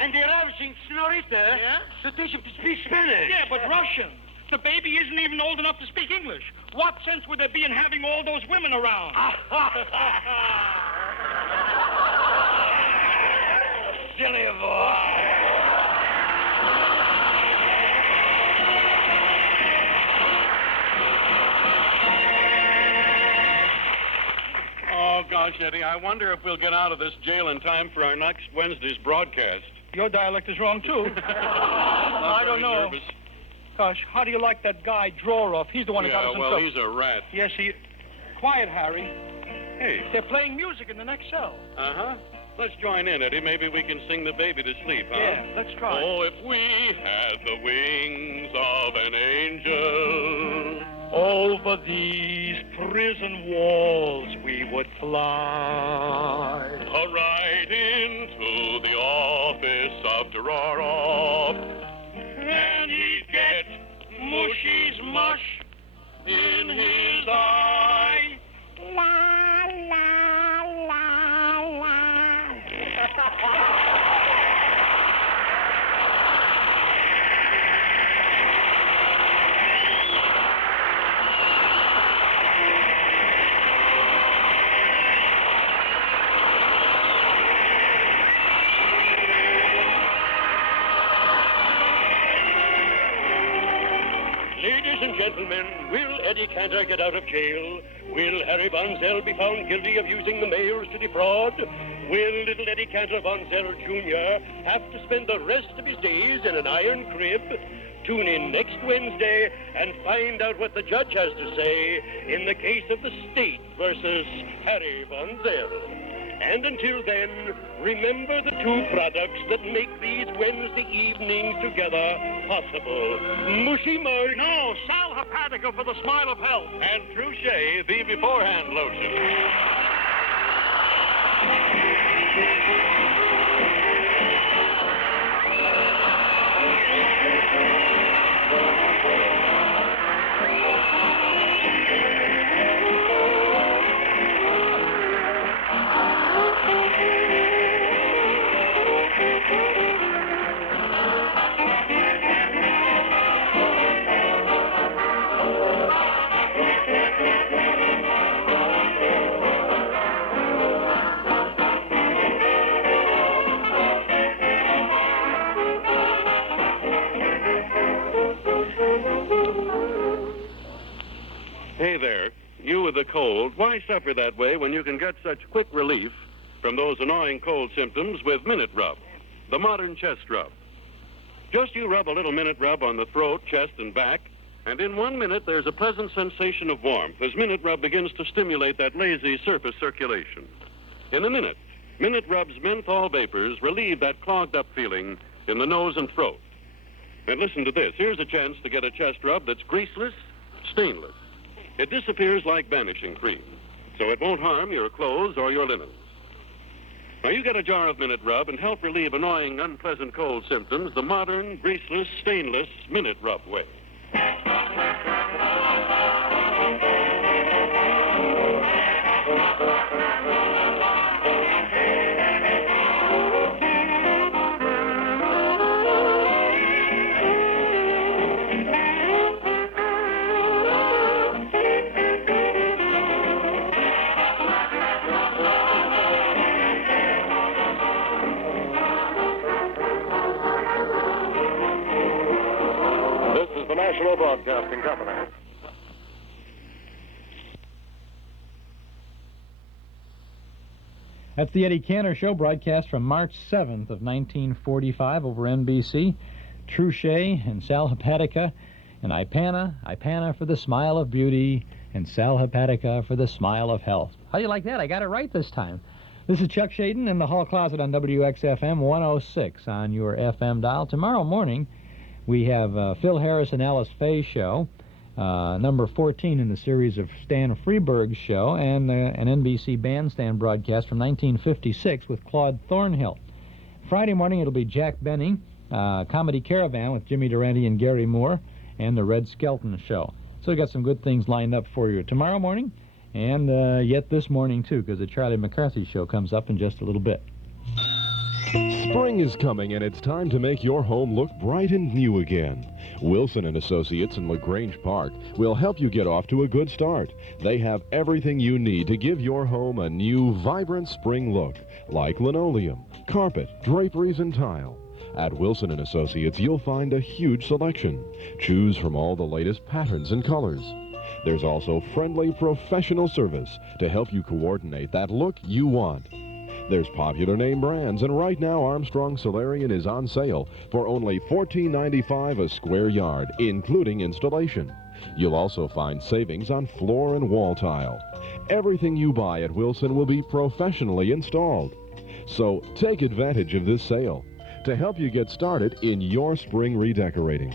And a ravishing senorita to teach him to speak Spanish. Yeah, but Russian. The baby isn't even old enough to speak English. What sense would there be in having all those women around? Silly boy. Oh, gosh, Eddie, I wonder if we'll get out of this jail in time for our next Wednesday's broadcast. Your dialect is wrong, too. I don't know. Nervous. Gosh, how do you like that guy, Droroff? He's the one who got us in trouble. He's a rat. Yes, he... Quiet, Harry. Hey. They're playing music in the next cell. Uh-huh. Let's join in, Eddie. Maybe we can sing the baby to sleep, huh? Yeah, let's try. Oh, if we had the wings of an angel, over these prison walls we would fly. Right into the office of Droroff, and he'd get Mushy's mush in his eye. La, la, la, la. Ladies and gentlemen, will Eddie Cantor get out of jail? Will Harry Von Zell be found guilty of using the mayors to defraud? Will little Eddie Cantor Von Zell Jr. have to spend the rest of his days in an iron crib? Tune in next Wednesday and find out what the judge has to say in the case of the state versus Harry Von Zell. And until then, remember the two products that make these Wednesday evenings together possible. Mushy Mush. No, Sal Hepatica for the smile of health. And Truchet, the beforehand lotion. Hey there, you with the cold, why suffer that way when you can get such quick relief from those annoying cold symptoms with Minute Rub, the modern chest rub? Just you rub a little Minute Rub on the throat, chest, and back, and in 1 minute there's a pleasant sensation of warmth as Minute Rub begins to stimulate that lazy surface circulation. In a minute, Minute Rub's menthol vapors relieve that clogged up feeling in the nose and throat. And listen to this, here's a chance to get a chest rub that's greaseless, stainless. It disappears like vanishing cream, so it won't harm your clothes or your linens. Now, you get a jar of Minute Rub and help relieve annoying, unpleasant cold symptoms the modern, greaseless, stainless Minute Rub way. Broadcasting Company. That's the Eddie Cantor Show, broadcast from March 7th of 1945 over NBC. Truchet and Sal Hepatica and Ipana for the smile of beauty, and Sal Hepatica for the smile of health. How do you like that? I got it right this time. This is Chuck Shaden in the Hall Closet on WXFM 106 on your FM dial. Tomorrow morning, we have Phil Harris and Alice Faye's show, number 14 in the series of Stan Freeberg's show, and an NBC Bandstand broadcast from 1956 with Claude Thornhill. Friday morning, it'll be Jack Benny, Comedy Caravan with Jimmy Durante and Gary Moore, and the Red Skelton Show. So we got some good things lined up for you tomorrow morning, and yet this morning, too, because the Charlie McCarthy Show comes up in just a little bit. Spring is coming, and it's time to make your home look bright and new again. Wilson & Associates in LaGrange Park will help you get off to a good start. They have everything you need to give your home a new, vibrant spring look, like linoleum, carpet, draperies, and tile. At Wilson & Associates, you'll find a huge selection. Choose from all the latest patterns and colors. There's also friendly, professional service to help you coordinate that look you want. There's popular name brands, and right now Armstrong Solarian is on sale for only $14.95 a square yard, including installation. You'll also find savings on floor and wall tile. Everything you buy at Wilson will be professionally installed. So take advantage of this sale to help you get started in your spring redecorating.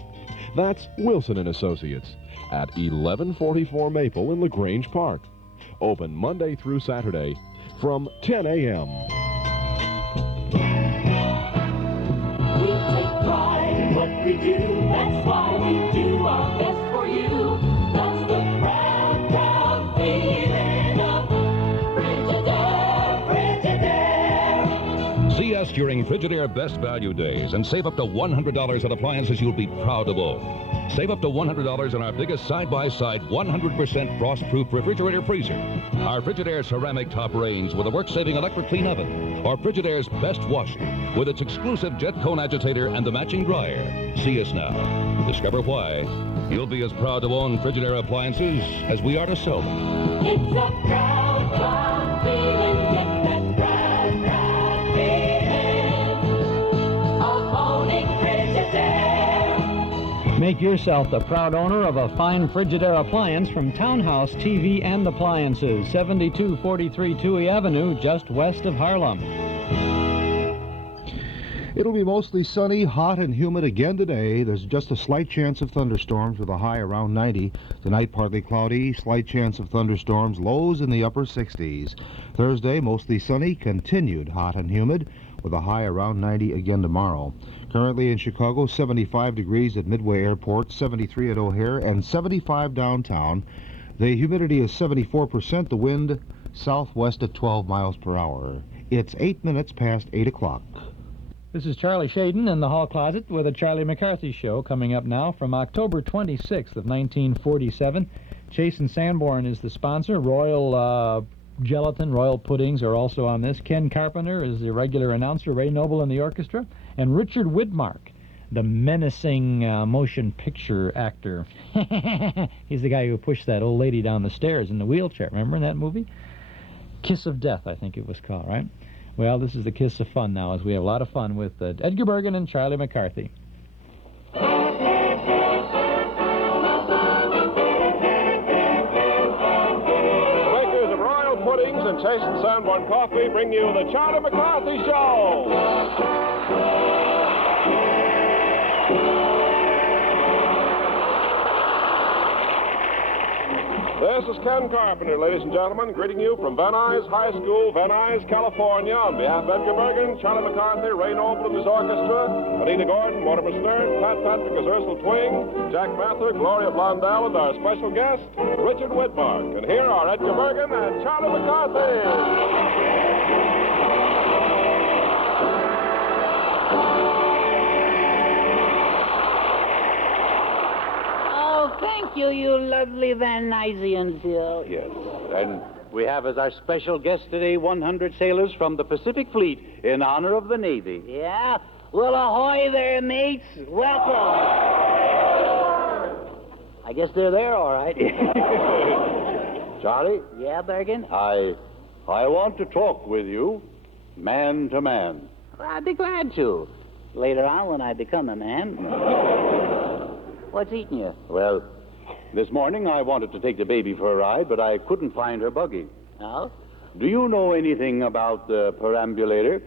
That's Wilson & Associates at 1144 Maple in LaGrange Park. Open Monday through Saturday from 10 a.m. We take pride in what we do. That's why we do our best for you. That's the proud, proud feeling of Frigidaire. See us during Frigidaire Best Value Days and save up to $100 on appliances you'll be proud of own. Save up to $100 on our biggest side-by-side 100% frost-proof refrigerator freezer, our Frigidaire ceramic top range with a work-saving electric clean oven, or Frigidaire's best washer with its exclusive jet cone agitator and the matching dryer. See us now. Discover why you'll be as proud to own Frigidaire appliances as we are to sell them. It's a proud, proud feeling. Get that proud, proud feeling of owning Frigidaire. Make yourself the proud owner of a fine Frigidaire appliance from Townhouse TV and Appliances, 7243 Touhy Avenue, just west of Harlem. It'll be mostly sunny, hot, and humid again today. There's just a slight chance of thunderstorms with a high around 90. Tonight, partly cloudy, slight chance of thunderstorms, lows in the upper 60s. Thursday, mostly sunny, continued hot and humid with a high around 90 again tomorrow. Currently in Chicago, 75 degrees at Midway Airport, 73 at O'Hare, and 75 downtown. The humidity is 74%, the wind southwest at 12 miles per hour. It's 8 minutes past 8 o'clock. This is Charlie Shaden in the Hall Closet with a Charlie McCarthy Show coming up now from October 26th of 1947. Chase and Sanborn is the sponsor. Royal Gelatin, Royal Puddings are also on this. Ken Carpenter is the regular announcer. Ray Noble in the orchestra. And Richard Widmark, the menacing motion picture actor. He's the guy who pushed that old lady down the stairs in the wheelchair. Remember in that movie? Kiss of Death, I think it was called, right? Well, this is the Kiss of Fun now, as we have a lot of fun with Edgar Bergen and Charlie McCarthy. Puddings and Chase and Sanborn Coffee bring you the Charlie McCarthy Show. This is Ken Carpenter, ladies and gentlemen, greeting you from Van Nuys High School, Van Nuys, California. On behalf of Edgar Bergen, Charlie McCarthy, Ray Noble and his orchestra, Anita Gordon, Mortimer Stern, Pat Patrick as Ursula Twing, Jack Mather, Gloria Blondell, and our special guest, Richard Widmark. And here are Edgar Bergen and Charlie McCarthy. Thank you, you lovely Van Nuysians here. Yes, and we have as our special guest today 100 sailors from the Pacific Fleet in honor of the Navy. Yeah? Well, ahoy there, mates. Welcome. I guess they're there, all right. Charlie? Yeah, Bergen? I want to talk with you, man to man. Well, I'd be glad to. Later on when I become a man. What's eating you? Well, this morning I wanted to take the baby for a ride, but I couldn't find her buggy. Oh? Do you know anything about the perambulator?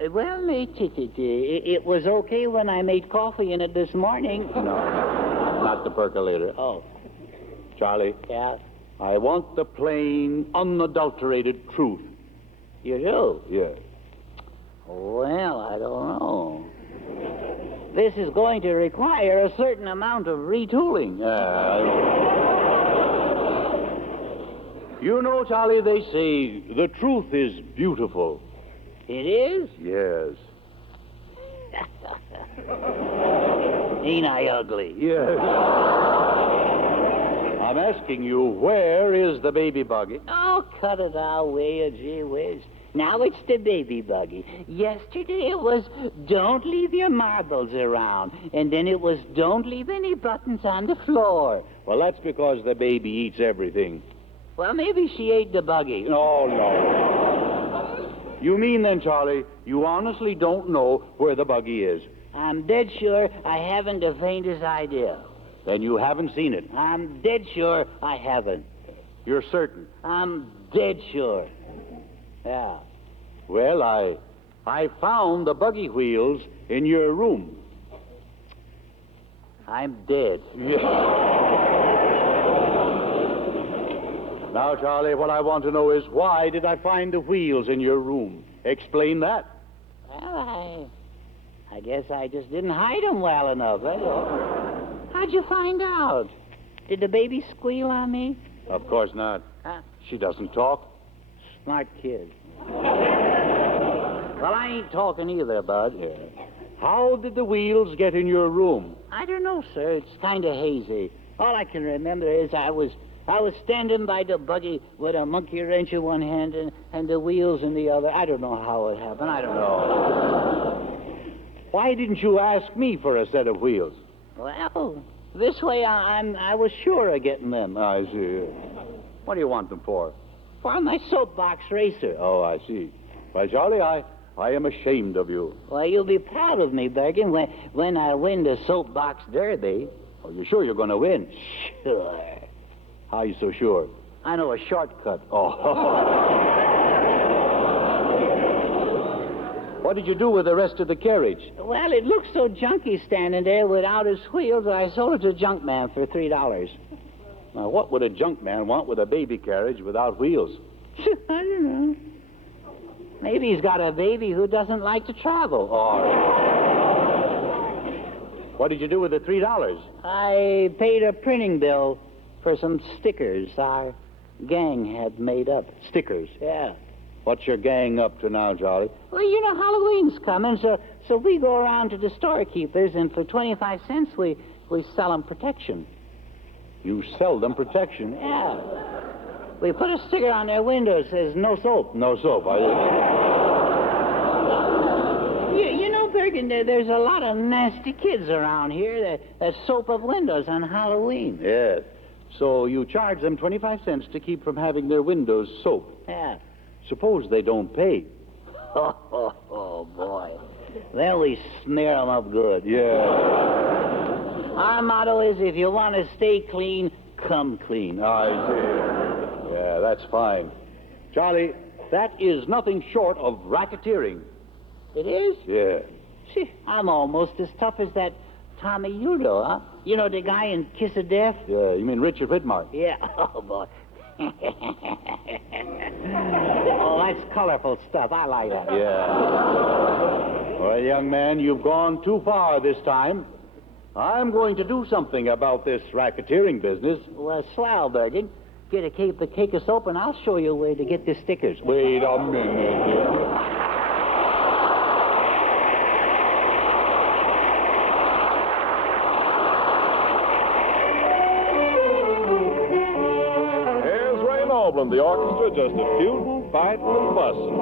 Well, it was okay when I made coffee in it this morning. No, not the percolator. Oh. Charlie? Yeah? I want the plain, unadulterated truth. You do? Yes. Well, I don't know. This is going to require a certain amount of retooling. You know, Charlie, they say the truth is beautiful. It is? Yes. Ain't I ugly? Yes. I'm asking you, where is the baby buggy? Oh, cut it out, will you, gee whiz. Now it's the baby buggy. Yesterday it was, don't leave your marbles around. And then it was, don't leave any buttons on the floor. Well, that's because the baby eats everything. Well, maybe she ate the buggy. No. You mean then, Charlie, you honestly don't know where the buggy is? I'm dead sure I haven't the faintest idea. Then you haven't seen it. I'm dead sure I haven't. You're certain? I'm dead sure. Yeah. Well, I found the buggy wheels in your room. I'm dead. Now, Charlie, what I want to know is why did I find the wheels in your room? Explain that. Well, I guess I just didn't hide them well enough. How'd you find out? Did the baby squeal on me? Of course not. Huh? She doesn't talk. Smart kid. Well, I ain't talking either, Bud. Yeah. How did the wheels get in your room? I don't know, sir. It's kind of hazy. All I can remember is I was standing by the buggy with a monkey wrench in one hand and the wheels in the other. I don't know how it happened. I don't know. Why didn't you ask me for a set of wheels? Well, this way I was sure of getting them. I see. What do you want them for? For my soapbox racer. Oh, I see. Well, Charlie, I am ashamed of you. Well, you'll be proud of me, Bergen, when I win the soapbox derby. Oh, you're sure you're going to win? Sure. How are you so sure? I know a shortcut. Oh. What did you do with the rest of the carriage? Well, it looked so junky standing there without its wheels that I sold it to a junk man for $3. Now, what would a junk man want with a baby carriage without wheels? I don't know. Maybe he's got a baby who doesn't like to travel. Oh. What did you do with the $3? I paid a printing bill for some stickers our gang had made up. Stickers? Yeah. What's your gang up to now, Charlie? Well, you know, Halloween's coming, so we go around to the storekeepers, and for 25 cents we sell them protection. You sell them protection? Yeah. We put a sticker on their window that says, no soap. No soap. You know, Bergen, there's a lot of nasty kids around here that soap up windows on Halloween. Yes. So you charge them 25 cents to keep from having their windows soaped. Yeah. Suppose they don't pay. Oh, boy. Then we smear them up good. Yeah. Our motto is, if you want to stay clean, come clean. I see. Yeah, that's fine. Charlie, that is nothing short of racketeering. It is? Yeah. See, I'm almost as tough as that Tommy Udo, huh? You know, the guy in Kiss of Death? Yeah, you mean Richard Widmark? Yeah. Oh, boy. Oh, that's colorful stuff. I like that. Yeah. Well, young man, you've gone too far this time. I'm going to do something about this racketeering business. Well, swell, Bergen. Get a cake of soap, and I'll show you a way to get the stickers. Wait a minute. The orchestra just a feuding, fighting, and fussing.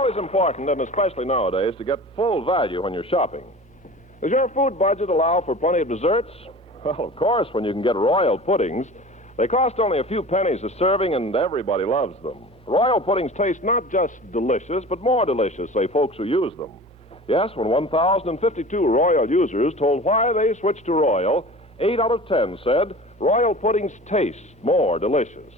always important, and especially nowadays, to get full value when you're shopping. Does your food budget allow for plenty of desserts? Well, of course, when you can get royal puddings. They cost only a few pennies a serving, and everybody loves them. Royal puddings taste not just delicious, but more delicious, say folks who use them. Yes, when 1,052 Royal users told why they switched to Royal, 8 out of 10 said Royal puddings taste more delicious.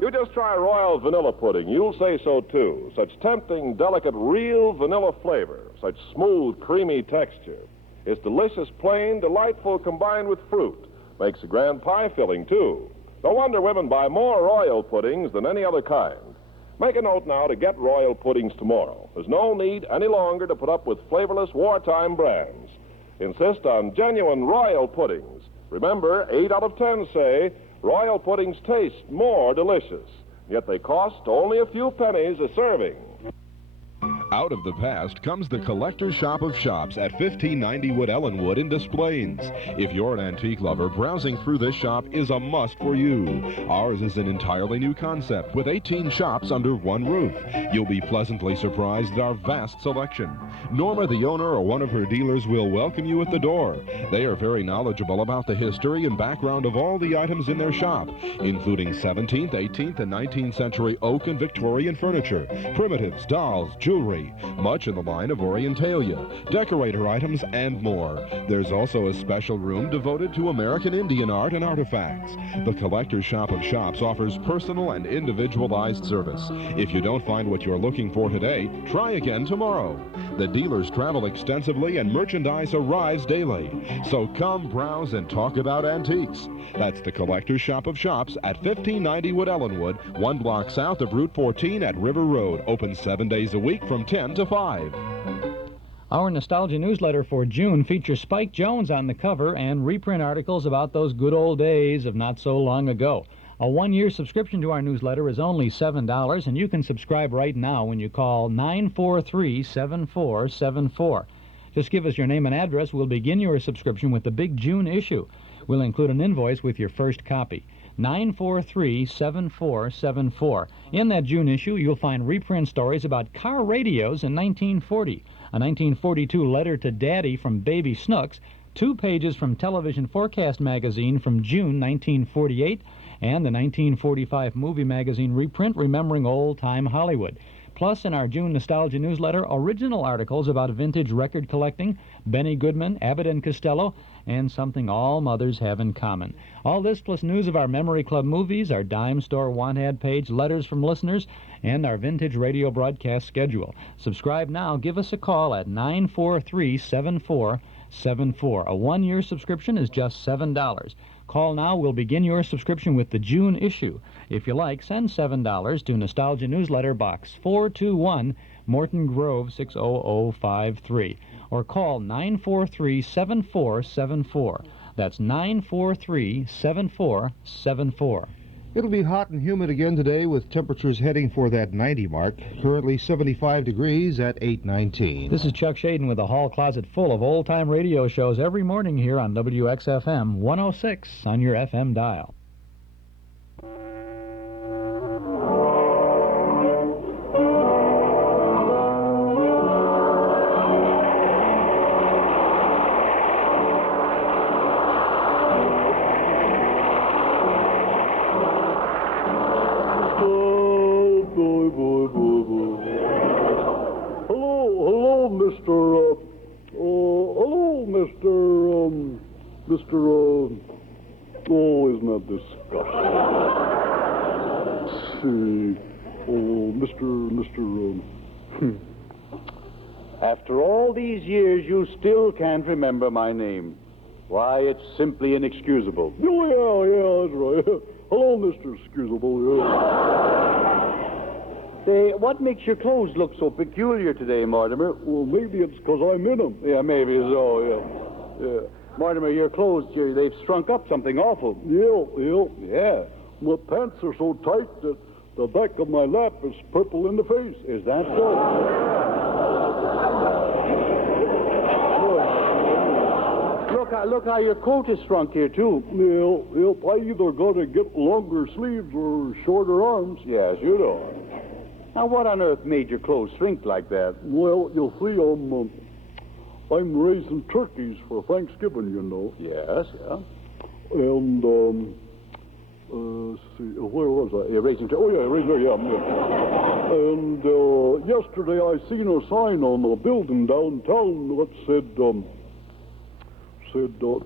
You just try Royal vanilla pudding. You'll say so, too. Such tempting, delicate, real vanilla flavor. Such smooth, creamy texture. It's delicious, plain, delightful, combined with fruit. Makes a grand pie filling, too. No wonder women buy more Royal puddings than any other kind. Make a note now to get Royal puddings tomorrow. There's no need any longer to put up with flavorless wartime brands. Insist on genuine Royal puddings. Remember, 8 out of 10 say Royal puddings taste more delicious, yet they cost only a few pennies a serving. Out of the past comes the Collector's Shop of Shops at 1590 Wood Ellenwood in Des Plaines. If you're an antique lover, browsing through this shop is a must for you. Ours is an entirely new concept with 18 shops under one roof. You'll be pleasantly surprised at our vast selection. Norma, the owner, or one of her dealers will welcome you at the door. They are very knowledgeable about the history and background of all the items in their shop, including 17th, 18th, and 19th century oak and Victorian furniture, primitives, dolls, jewelry, much in the line of orientalia, decorator items, and more. There's also a special room devoted to American Indian art and artifacts. The Collector's Shop of Shops offers personal and individualized service. If you don't find what you're looking for today, try again tomorrow. The dealers travel extensively and merchandise arrives daily. So come browse and talk about antiques. That's the Collector's Shop of Shops at 1590 Wood Ellenwood, 1 block south of Route 14 at River Road. Open 7 days a week from 10 to 5. Our Nostalgia newsletter for June features Spike Jones on the cover and reprint articles about those good old days of not so long ago. A 1-year subscription to our newsletter is only $7, and you can subscribe right now when you call 943-7474. Just give us your name and address. We'll begin your subscription with the big June issue. We'll include an invoice with your first copy. 943-7474. In that June issue, you'll find reprint stories about car radios in 1940, a 1942 letter to Daddy from Baby Snooks, 2 pages from Television Forecast magazine from June 1948, and the 1945 movie magazine reprint Remembering Old Time Hollywood. Plus, in our June Nostalgia newsletter, original articles about vintage record collecting, Benny Goodman, Abbott and Costello, and something all mothers have in common. All this plus news of our Memory Club movies, our dime store want ad page, letters from listeners, and our vintage radio broadcast schedule. Subscribe now. Give us a call at 943-7474. A 1-year subscription is just $7. Call now. We'll begin your subscription with the June issue. If you like, send $7 to Nostalgia Newsletter Box 421, Morton Grove 60053. Or call 943-7474. That's 943-7474. It'll be hot and humid again today with temperatures heading for that 90 mark. Currently 75 degrees at 8:19. This is Chuck Shaden with a hall closet full of old-time radio shows every morning here on WXFM 106 on your FM dial. Oh, isn't that disgusting? See, oh, After all these years, you still can't remember my name. Why, it's simply inexcusable. Oh, yeah, that's right. Hello, Mr. Excusable. Say, what makes your clothes look so peculiar today, Mortimer? Well, maybe it's because I'm in them. Yeah, maybe so, yeah. Mortimer, your clothes, they've shrunk up something awful. Yeah. My pants are so tight that the back of my lap is purple in the face. Is that so? Look how your coat is shrunk here, too. I either got to get longer sleeves or shorter arms. Yes, you do. Now, what on earth made your clothes shrink like that? Well, you see, I'm raising turkeys for Thanksgiving, you know. Yes, yeah. And, see, where was I? Raising turkeys. Oh, yeah, raising, yeah. And yesterday I seen a sign on a building downtown that said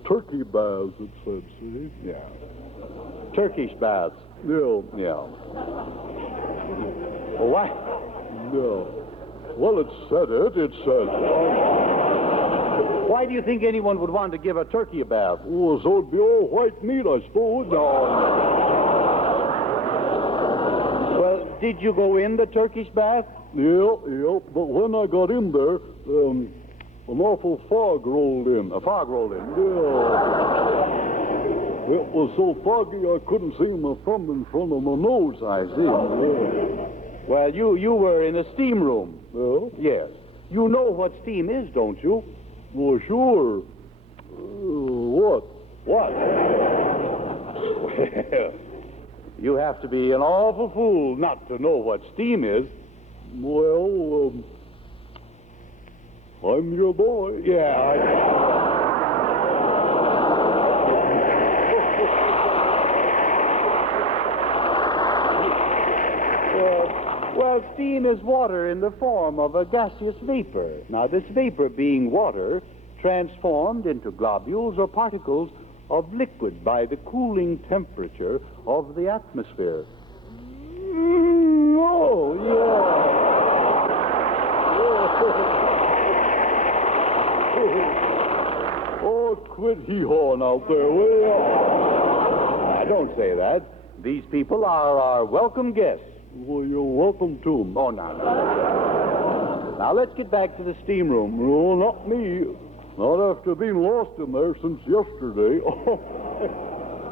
turkey baths, it said, see? Yeah. Turkish baths. Yeah. Yeah. Well, why? Yeah. Well, it said. Why do you think anyone would want to give a turkey a bath? Oh, so it'd be all white meat, I suppose. Well, did you go in the Turkish bath? Yeah. But when I got in there, an awful fog rolled in. A fog rolled in? Yeah. It was so foggy I couldn't see my thumb in front of my nose. I see. Yeah. Well, you were in a steam room. Yeah? Yes. You know what steam is, don't you? Well, sure. What? What? Well, you have to be an awful fool not to know what steam is. Well, I'm your boy. Yeah, Well, steam is water in the form of a gaseous vapor. Now, this vapor, being water, transformed into globules or particles of liquid by the cooling temperature of the atmosphere. Oh, yeah. Oh, quit hee-hawing out there, will you? Now, don't say that. These people are our welcome guests. Well, you're welcome to them. Oh, no. Now, let's get back to the steam room. No, not me. Not after being lost in there since yesterday.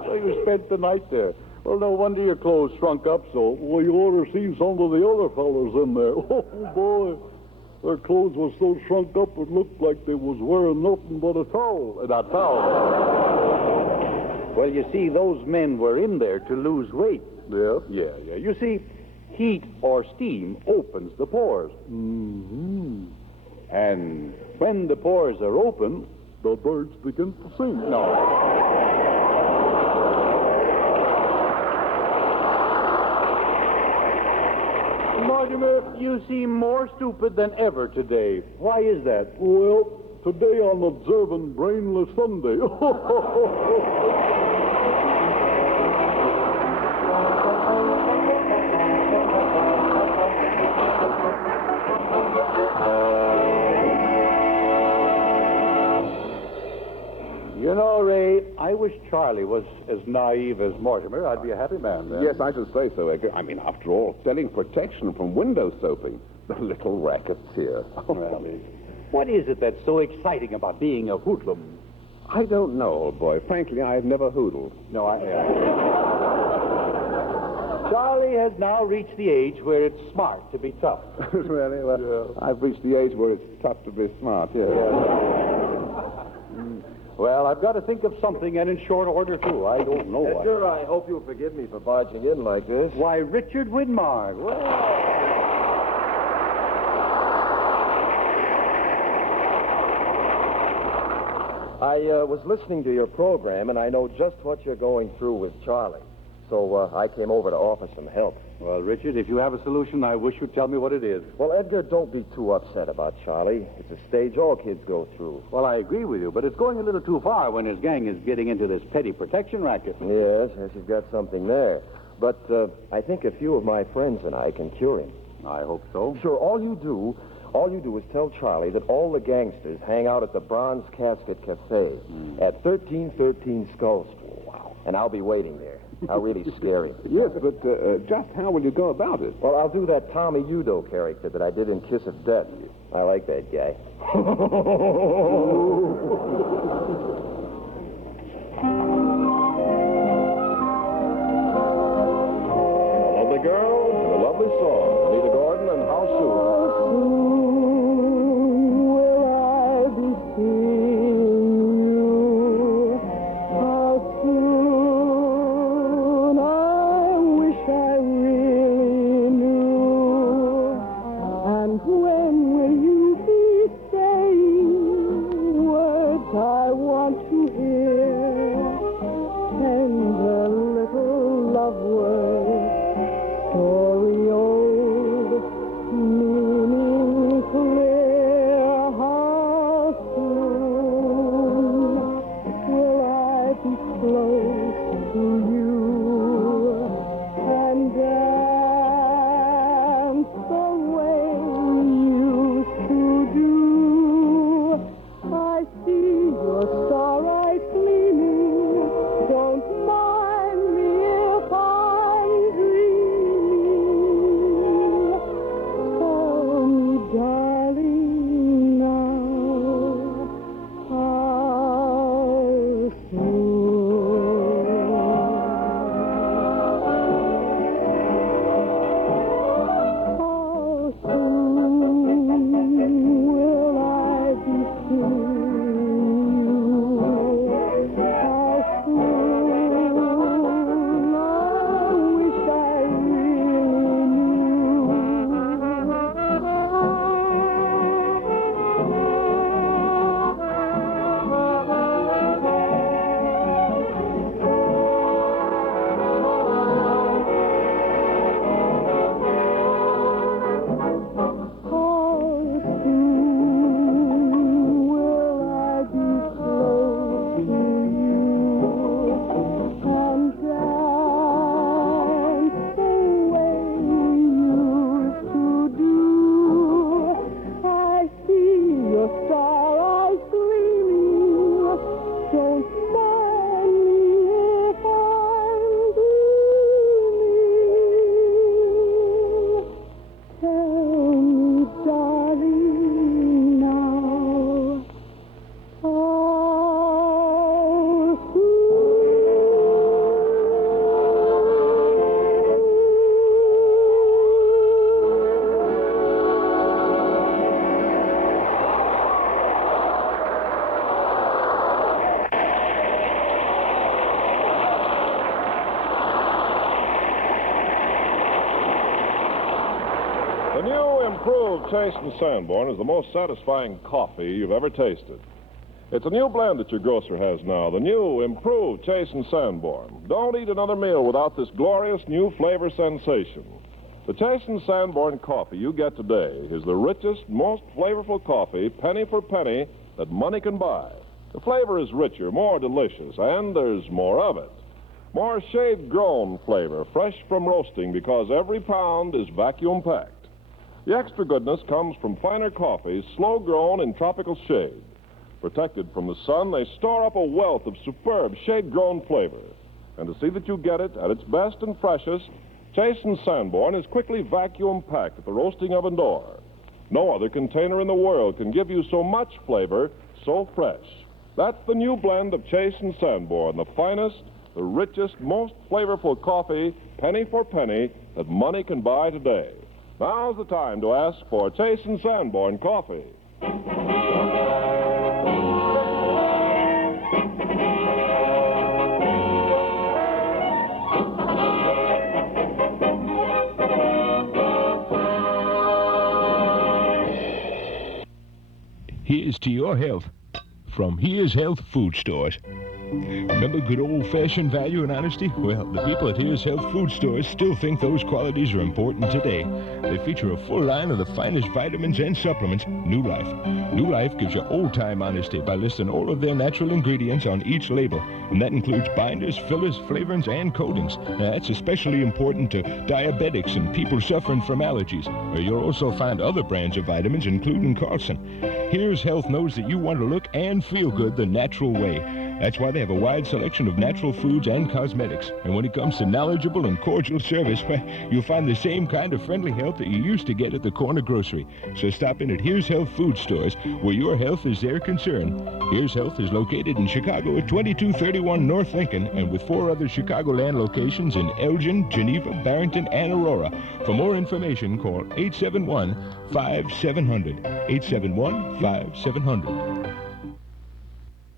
So you spent the night there. Well, no wonder your clothes shrunk up so. Well, you ought to seen some of the other fellas in there. Oh, boy. Their clothes was so shrunk up it looked like they was wearing nothing but a towel. A towel? Well, you see, those men were in there to lose weight. Yeah? Yeah. You see, heat or steam opens the pores. Mm-hmm. And when the pores are open, the birds begin to sing. No. Mortimer, you seem more stupid than ever today. Why is that? Well, today I'm observing Brainless Sunday. You know, Ray, I wish Charlie was as naive as Mortimer. I'd be a happy man then. Yes, I should say so, Edgar. I mean, after all, selling protection from window soaping. The little racketeer. Well, what is it that's so exciting about being a hoodlum? I don't know, old boy. Frankly, I've never hoodled. No, Charlie has now reached the age where it's smart to be tough. Really? Well, yeah. I've reached the age where it's tough to be smart, yeah. Well, I've got to think of something, and in short order, too. I don't know what. Edgar, I hope you'll forgive me for barging in like this. Why, Richard Widmark. Well... I was listening to your program, and I know just what you're going through with Charlie. So I came over to offer some help. Well, Richard, if you have a solution, I wish you'd tell me what it is. Well, Edgar, don't be too upset about Charlie. It's a stage all kids go through. Well, I agree with you, but it's going a little too far when his gang is getting into this petty protection racket. Yes, you've got something there. But I think a few of my friends and I can cure him. I hope so. Sure, all you do is tell Charlie that all the gangsters hang out at the Bronze Casket Cafe at 1313 Skull Street. Wow. And I'll be waiting there. I'll really scare him. Yes, but just how will you go about it? Well, I'll do that Tommy Udo character that I did in Kiss of Death. I like that guy. Lovely girl, and a lovely song. Anita Gordon and How Soon. The new improved Chase & Sanborn is the most satisfying coffee you've ever tasted. It's a new blend that your grocer has now, the new improved Chase & Sanborn. Don't eat another meal without this glorious new flavor sensation. The Chase & Sanborn coffee you get today is the richest, most flavorful coffee, penny for penny, that money can buy. The flavor is richer, more delicious, and there's more of it. More shade-grown flavor, fresh from roasting, because every pound is vacuum-packed. The extra goodness comes from finer coffees, slow-grown in tropical shade. Protected from the sun, they store up a wealth of superb shade-grown flavor. And to see that you get it at its best and freshest, Chase & Sanborn is quickly vacuum-packed at the roasting oven door. No other container in the world can give you so much flavor, so fresh. That's the new blend of Chase & Sanborn, the finest, the richest, most flavorful coffee, penny for penny, that money can buy today. Now's the time to ask for Chase & Sanborn coffee. Here's to your health from Here's Health Food Stores. Remember good old-fashioned value and honesty? Well, the people at Here's Health Food Stores still think those qualities are important today. They feature a full line of the finest vitamins and supplements. New Life. New Life gives you old-time honesty by listing all of their natural ingredients on each label. And that includes binders, fillers, flavorants, and coatings. Now, that's especially important to diabetics and people suffering from allergies. You'll also find other brands of vitamins, including Carlson. Here's Health knows that you want to look and feel good the natural way. That's why they have a wide selection of natural foods and cosmetics. And when it comes to knowledgeable and cordial service, well, you'll find the same kind of friendly help that you used to get at the corner grocery. So stop in at Here's Health Food Stores, where your health is their concern. Here's Health is located in Chicago at 2231 North Lincoln, and with 4 other Chicagoland locations in Elgin, Geneva, Barrington, and Aurora. For more information, call 871-5700. 871-5700.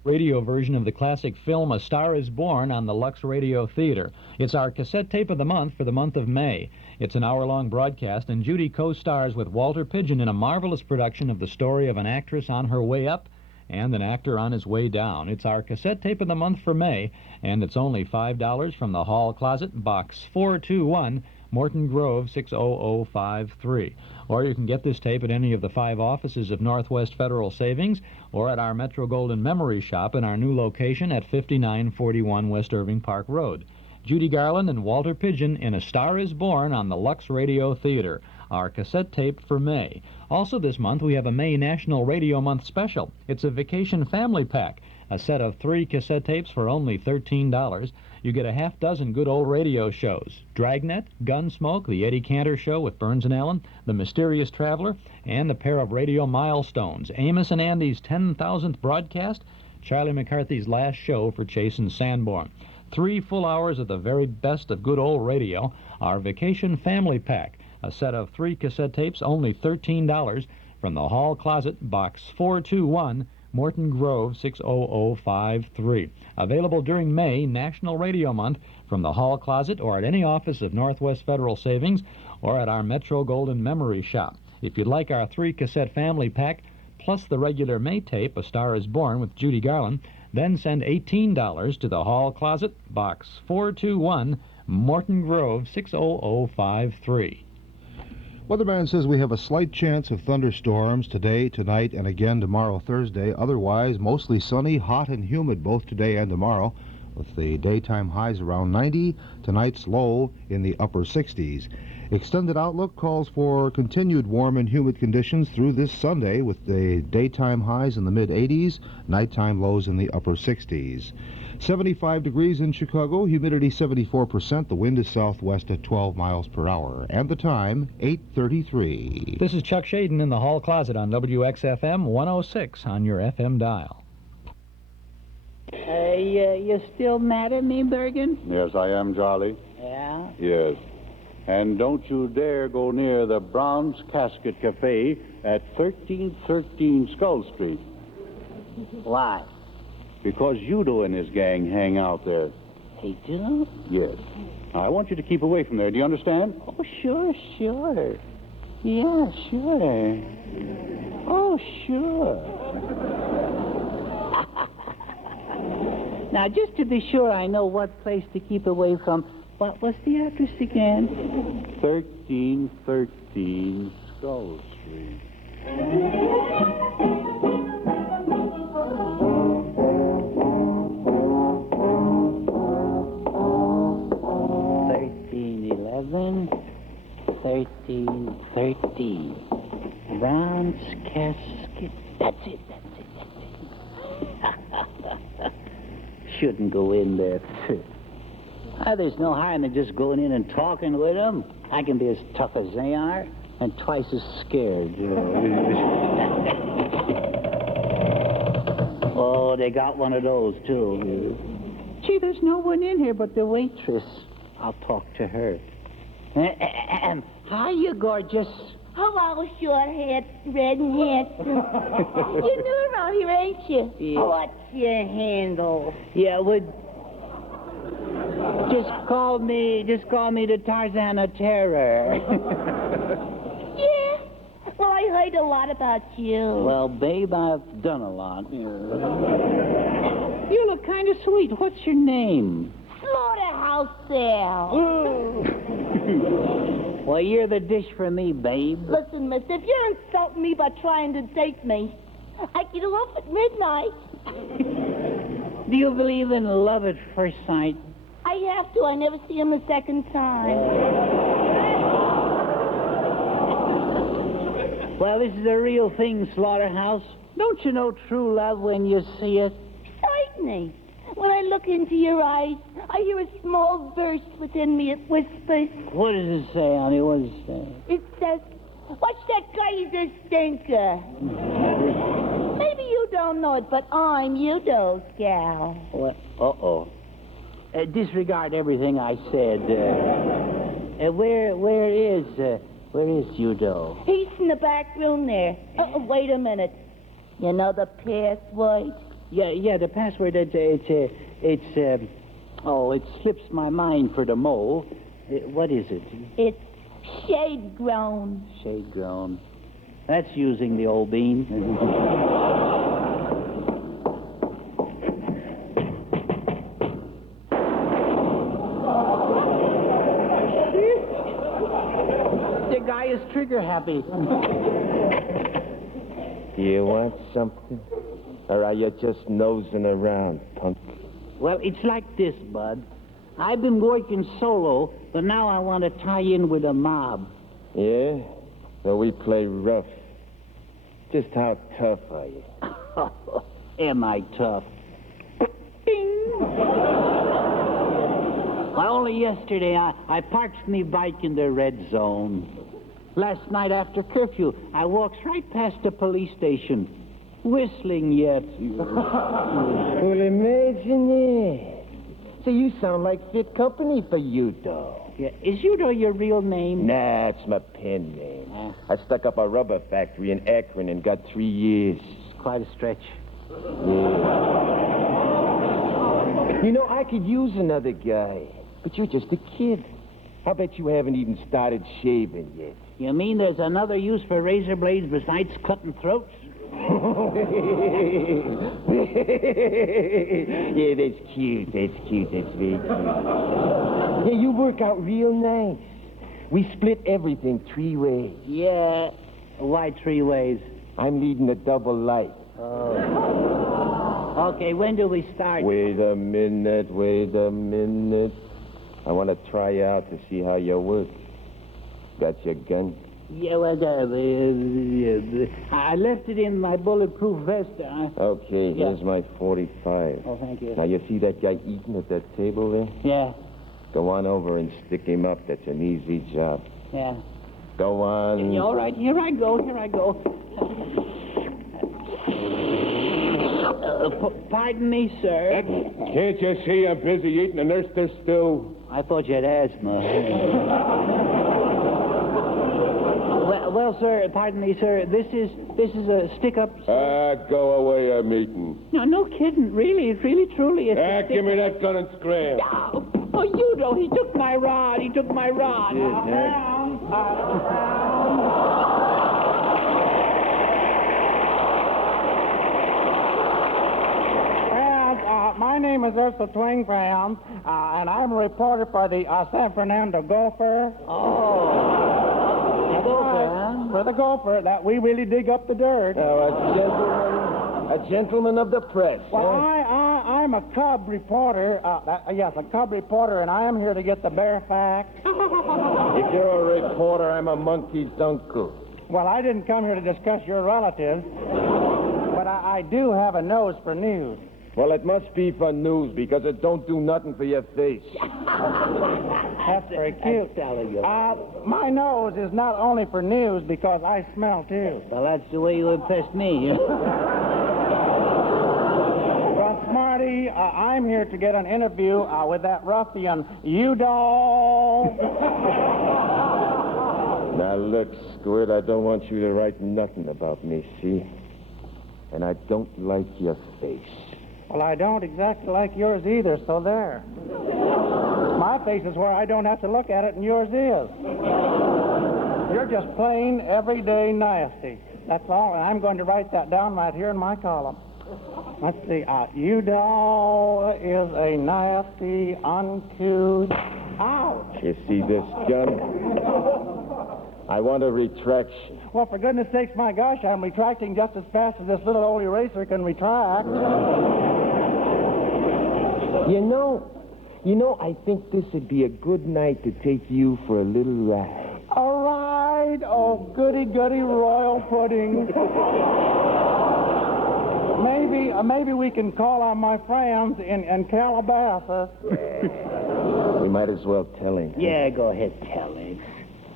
Radio version of the classic film A Star is Born on the Lux Radio Theater. It's our cassette tape of the month for the month of May. It's an hour-long broadcast, and Judy co-stars with Walter Pidgeon in a marvelous production of the story of an actress on her way up and an actor on his way down. It's our cassette tape of the month for May, and it's only $5 from the Hall Closet, Box 421, Morton Grove, 60053. Or you can get this tape at any of the 5 offices of Northwest Federal Savings or at our Metro Golden Memory Shop in our new location at 5941 West Irving Park Road. Judy Garland and Walter Pidgeon in A Star is Born on the Lux Radio Theater, our cassette tape for May. Also this month we have a May National Radio Month special. It's a vacation family pack, a set of 3 cassette tapes for only $13. You get a half dozen good old radio shows: Dragnet, Gunsmoke, The Eddie Cantor Show with Burns and Allen, The Mysterious Traveler, and a pair of radio milestones: Amos and Andy's 10,000th broadcast, Charlie McCarthy's last show for Chase & Sanborn. 3 full hours of the very best of good old radio, our Vacation Family Pack, a set of 3 cassette tapes, only $13, from the Hall Closet, Box 421, Morton Grove, 60053. Available during May, National Radio Month, from the Hall Closet or at any office of Northwest Federal Savings or at our Metro Golden Memory Shop. If you'd like our 3 cassette family pack, plus the regular May tape, A Star is Born with Judy Garland, then send $18 to the Hall Closet, Box 421, Morton Grove, 60053. Weatherman says we have a slight chance of thunderstorms today, tonight, and again tomorrow, Thursday. Otherwise, mostly sunny, hot, and humid both today and tomorrow, with the daytime highs around 90, tonight's low in the upper 60s. Extended outlook calls for continued warm and humid conditions through this Sunday, with the daytime highs in the mid-80s, nighttime lows in the upper 60s. 75 degrees in Chicago, humidity 74%. The wind is southwest at 12 miles per hour. And the time, 8:33. This is Chuck Shaden in the Hall Closet on WXFM 106 on your FM dial. You still mad at me, Bergen? Yes, I am, Charlie. Yeah? Yes. And don't you dare go near the Bronze Casket Cafe at 1313 Skull Street. Why? Because Udo and his gang hang out there. They do? Yes. Now, I want you to keep away from there. Do you understand? Oh, sure. Yeah, sure. Oh, sure. Now, just to be sure I know what place to keep away from, what was the address again? 1313 Skull Street. 1313. Bronze casket. That's it. Shouldn't go in there. There's no harm in just going in and talking with them. I can be as tough as they are and twice as scared. Oh, they got one of those, too. Gee, there's no one in here but the waitress. I'll talk to her. Hiya, gorgeous. Hello, short-haired, red and handsome. You're new around here, ain't you? Yeah. What's your handle? Yeah, just call me the Tarzan of Terror. Yeah. Well, I heard a lot about you. Well, babe, I've done a lot. You look kind of sweet. What's your name? Slaughterhouse Sale. Well, you're the dish for me, babe. Listen, mister, if you're insulting me by trying to date me, I get off at midnight. Do you believe in love at first sight? I have to. I never see him a second time. Well, this is a real thing, Slaughterhouse. Don't you know true love when you see it? Certainly. When I look into your eyes, I hear a small verse within me. It whispers. What does it say, honey? What does it say? It says, watch that guy, he's a stinker. Maybe you don't know it, but I'm you know, gal. What? Uh-oh. Disregard everything I said. Where is Udo? It He's in the back room there. Wait a minute. You know the password? Yeah, the password, it slips my mind for the mole. What is it? It's shade grown. Shade grown. That's using the old bean. The guy is trigger happy. You want something? Or are you just nosing around, punk? Well, it's like this, Bud. I've been working solo, but now I want to tie in with a mob. Yeah? So we play rough. Just how tough are you? Am I tough? Bing! Well, only yesterday I parked me bike in the red zone. Last night after curfew, I walks right past the police station. Whistling yet. Well, imagine it. So you sound like fit company for Udo. Yeah. Is Udo your real name? Nah, it's my pen name. I stuck up a rubber factory in Akron and got 3 years. Quite a stretch. Yeah. You know, I could use another guy, but you're just a kid. I bet you haven't even started shaving yet. You mean there's another use for razor blades besides cutting throats? Yeah, that's cute. That's very cute. Yeah, you work out real nice. We split everything 3 ways. Yeah. Why 3 ways? I'm leading a double life. Oh. Okay, when do we start? Wait a minute. I want to try out to see how you work. Got your gun? Yeah, well, I left it in my bulletproof vest. Okay, here's my 45. Oh, thank you. Now, you see that guy eating at that table there? Yeah. Go on over and stick him up. That's an easy job. Yeah. Go on. Yeah, all right, here I go. Pardon me, sir. Can't you see I'm busy eating an oyster stew? I thought you had asthma. Well, sir, pardon me, sir. This is a stick-up. Go away, I'm eating. No kidding. Really, truly. It's give me that gun and scram. Oh, Udo, he took my rod. my name is Ursula Twingfram, and I'm a reporter for the San Fernando Gopher. Oh, the Gopher, huh? For the Gopher, that we really dig up the dirt. A gentleman of the press. Well, huh? I'm a cub reporter. Yes, a cub reporter, and I am here to get the bare facts. If you're a reporter, I'm a monkey's uncle. Well, I didn't come here to discuss your relatives, but I do have a nose for news. Well, it must be for news, because it don't do nothing for your face. That's very cute. My nose is not only for news, because I smell, too. Well, that's the way you impressed me. Well, Smarty, I'm here to get an interview with that ruffian, Udall. Now, look, Squirt, I don't want you to write nothing about me, see? And I don't like your face. Well, I don't exactly like yours either, so there. My face is where I don't have to look at it, and yours is. You're just plain, everyday nasty. That's all, and I'm going to write that down right here in my column. Let's see. Udall is a nasty, uncouth... Ouch! You see this gun? I want a retraction. Well, for goodness sakes, my gosh, I'm retracting just as fast as this little old eraser can retract. You know, I think this would be a good night to take you for a little ride. A ride? Oh, goody-goody royal pudding. Maybe we can call on my friends in Calabasas. We might as well tell him. Yeah, go ahead, tell him.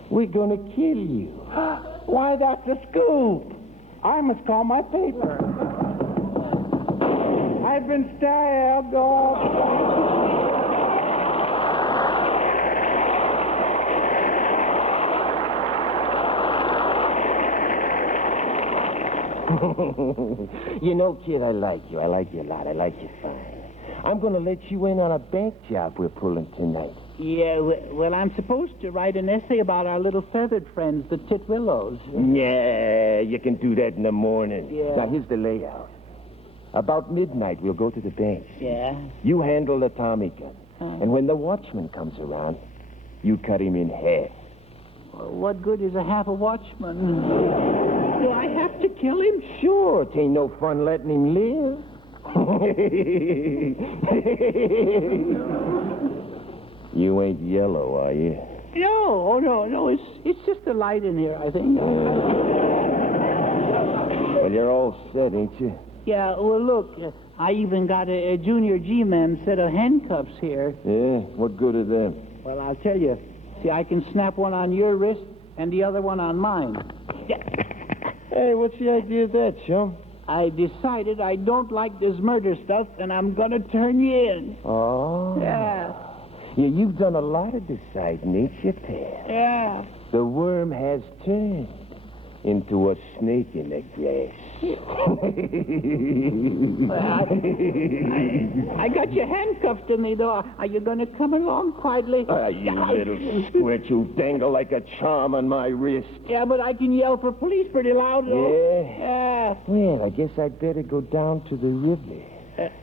We're gonna kill you. Why, that's a scoop. I must call my paper. I've been stabbed. You know, kid, I like you. I like you a lot. I like you fine. I'm gonna let you in on a bank job we're pulling tonight. Yeah, well, I'm supposed to write an essay about our little feathered friends, the titwillows. Yeah, you can do that in the morning. Yeah. Now, here's the layout. About midnight, we'll go to the bank. Yeah? You handle the Tommy gun. And when the watchman comes around, you cut him in half. Well, what good is a half a watchman? Do I have to kill him? Sure, it ain't no fun letting him live. You ain't yellow, are you? No, no. It's just the light in here, I think. Well, you're all set, ain't you? Yeah, well, look, I even got a junior G-man set of handcuffs here. Yeah? What good are them? Well, I'll tell you. See, I can snap one on your wrist and the other one on mine. Hey, what's the idea of that, chum? I decided I don't like this murder stuff, and I'm going to turn you in. Oh? Yeah. Yeah, you've done a lot of deciding, ain't you, pal? Yeah. The worm has turned into a snake in the grass. I got you handcuffed to me, though. Are you going to come along quietly? You little squirt, you dangle like a charm on my wrist. Yeah, but I can yell for police pretty loud, though. Yeah? Well, I guess I'd better go down to the river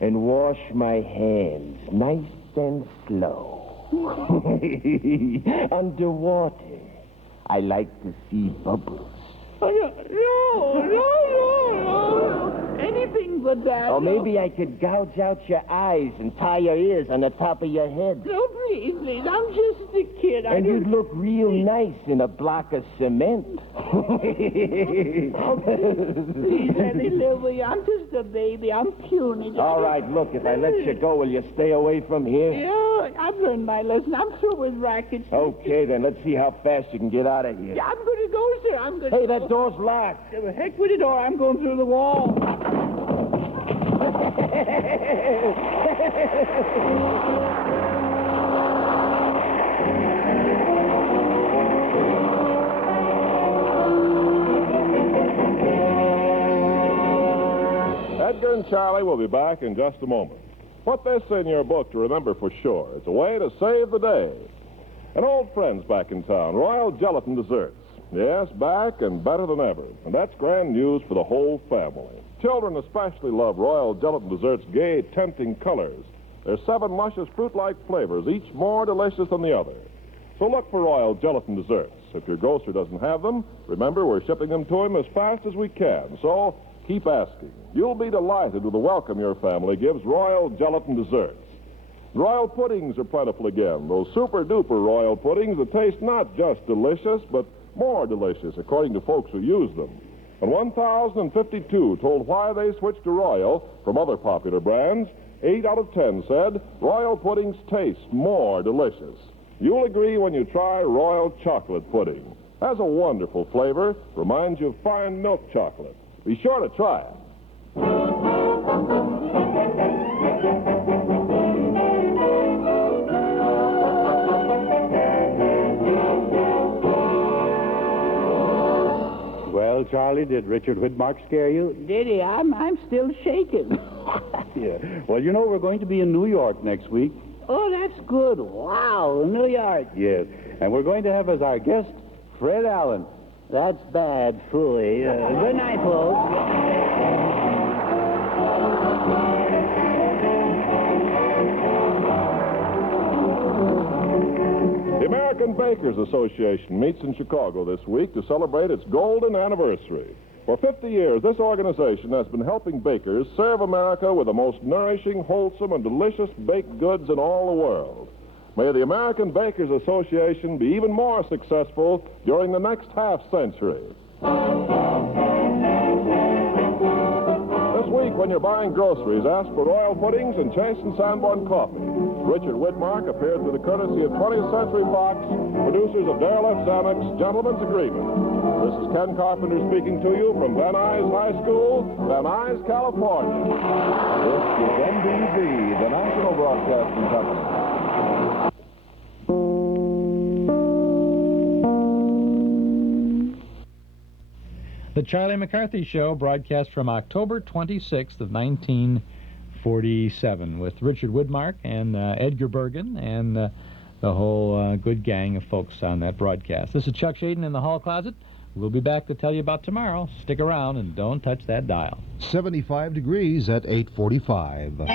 and wash my hands nice and slow. Underwater, I like to see bubbles. No. Anything but that. Or maybe I could gouge out your eyes and tie your ears on the top of your head. No, please. I'm just a kid. And you'd look real nice in a block of cement. Please, Eddie Lily, I'm just a baby. I'm puny. All right, look, if I let you go, will you stay away from here? Yeah, I've learned my lesson. I'm through with rackets. Okay, then let's see how fast you can get out of here. Yeah, I'm going to go, sir. I'm going to Hey, that door's locked. The heck with the door. I'm going through the wall. Edgar and Charlie will be back in just a moment. Put this in your book to remember for sure. It's a way to save the day. An old friend's back in town, Royal Gelatin Desserts. Yes, back and better than ever. And that's grand news for the whole family. Children especially love Royal Gelatin Dessert's gay, tempting colors. There's 7 luscious fruit-like flavors, each more delicious than the other. So look for Royal Gelatin Desserts. If your grocer doesn't have them, remember we're shipping them to him as fast as we can. So keep asking. You'll be delighted with the welcome your family gives Royal Gelatin Desserts. Royal puddings are plentiful again. Those super-duper royal puddings that taste not just delicious, but more delicious, according to folks who use them. And 1,052 told why they switched to Royal from other popular brands. 8 out of 10 said Royal puddings taste more delicious. You'll agree when you try Royal chocolate pudding. Has a wonderful flavor, reminds you of fine milk chocolate. Be sure to try it. Well, Charlie, did Richard Widmark scare you? Did he? I'm still shaking. Yeah. Well, you know, we're going to be in New York next week. Oh, that's good. Wow, New York. Yes. And we're going to have as our guest Fred Allen. That's bad, fooey. Good night, folks. The American Bakers Association meets in Chicago this week to celebrate its golden anniversary. For 50 years, this organization has been helping bakers serve America with the most nourishing, wholesome, and delicious baked goods in all the world. May the American Bakers Association be even more successful during the next half-century. This week, when you're buying groceries, ask for Royal Puddings and Chase and Sanborn Coffee. Richard Widmark appeared through the courtesy of 20th Century Fox, producers of Derelict Zanuck's Gentleman's Agreement. This is Ken Carpenter speaking to you from Van Nuys High School, Van Nuys, California. This is NBC, the National Broadcasting Company. The Charlie McCarthy Show, broadcast from October 26th of 1947 with Richard Widmark and Edgar Bergen and the whole good gang of folks on that broadcast. This is Chuck Shaden in the hall closet. We'll be back to tell you about tomorrow. Stick around and don't touch that dial. 75 degrees at 8:45.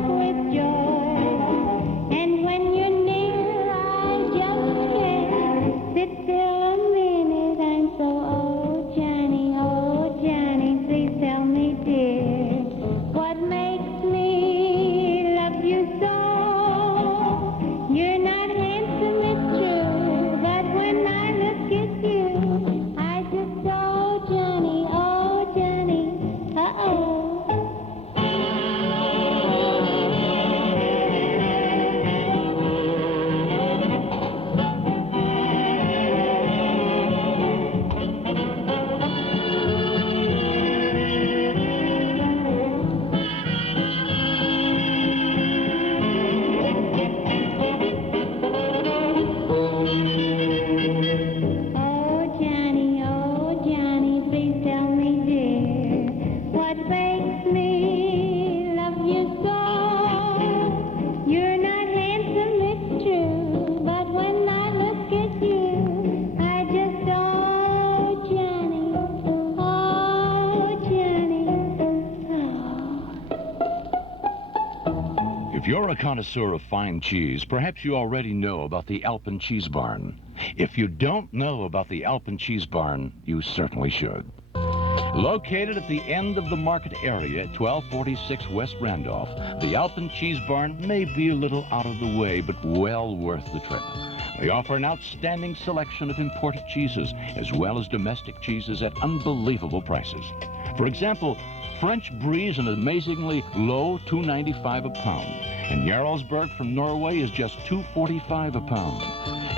With If you're a connoisseur of fine cheese, perhaps you already know about the Alpen Cheese Barn. If you don't know about the Alpen Cheese Barn, you certainly should. Located at the end of the market area at 1246 West Randolph, the Alpen Cheese Barn may be a little out of the way, but well worth the trip. They offer an outstanding selection of imported cheeses, as well as domestic cheeses at unbelievable prices. For example, French Brie is an amazingly low $2.95 a pound, and Jarlsberg from Norway is just $2.45 a pound.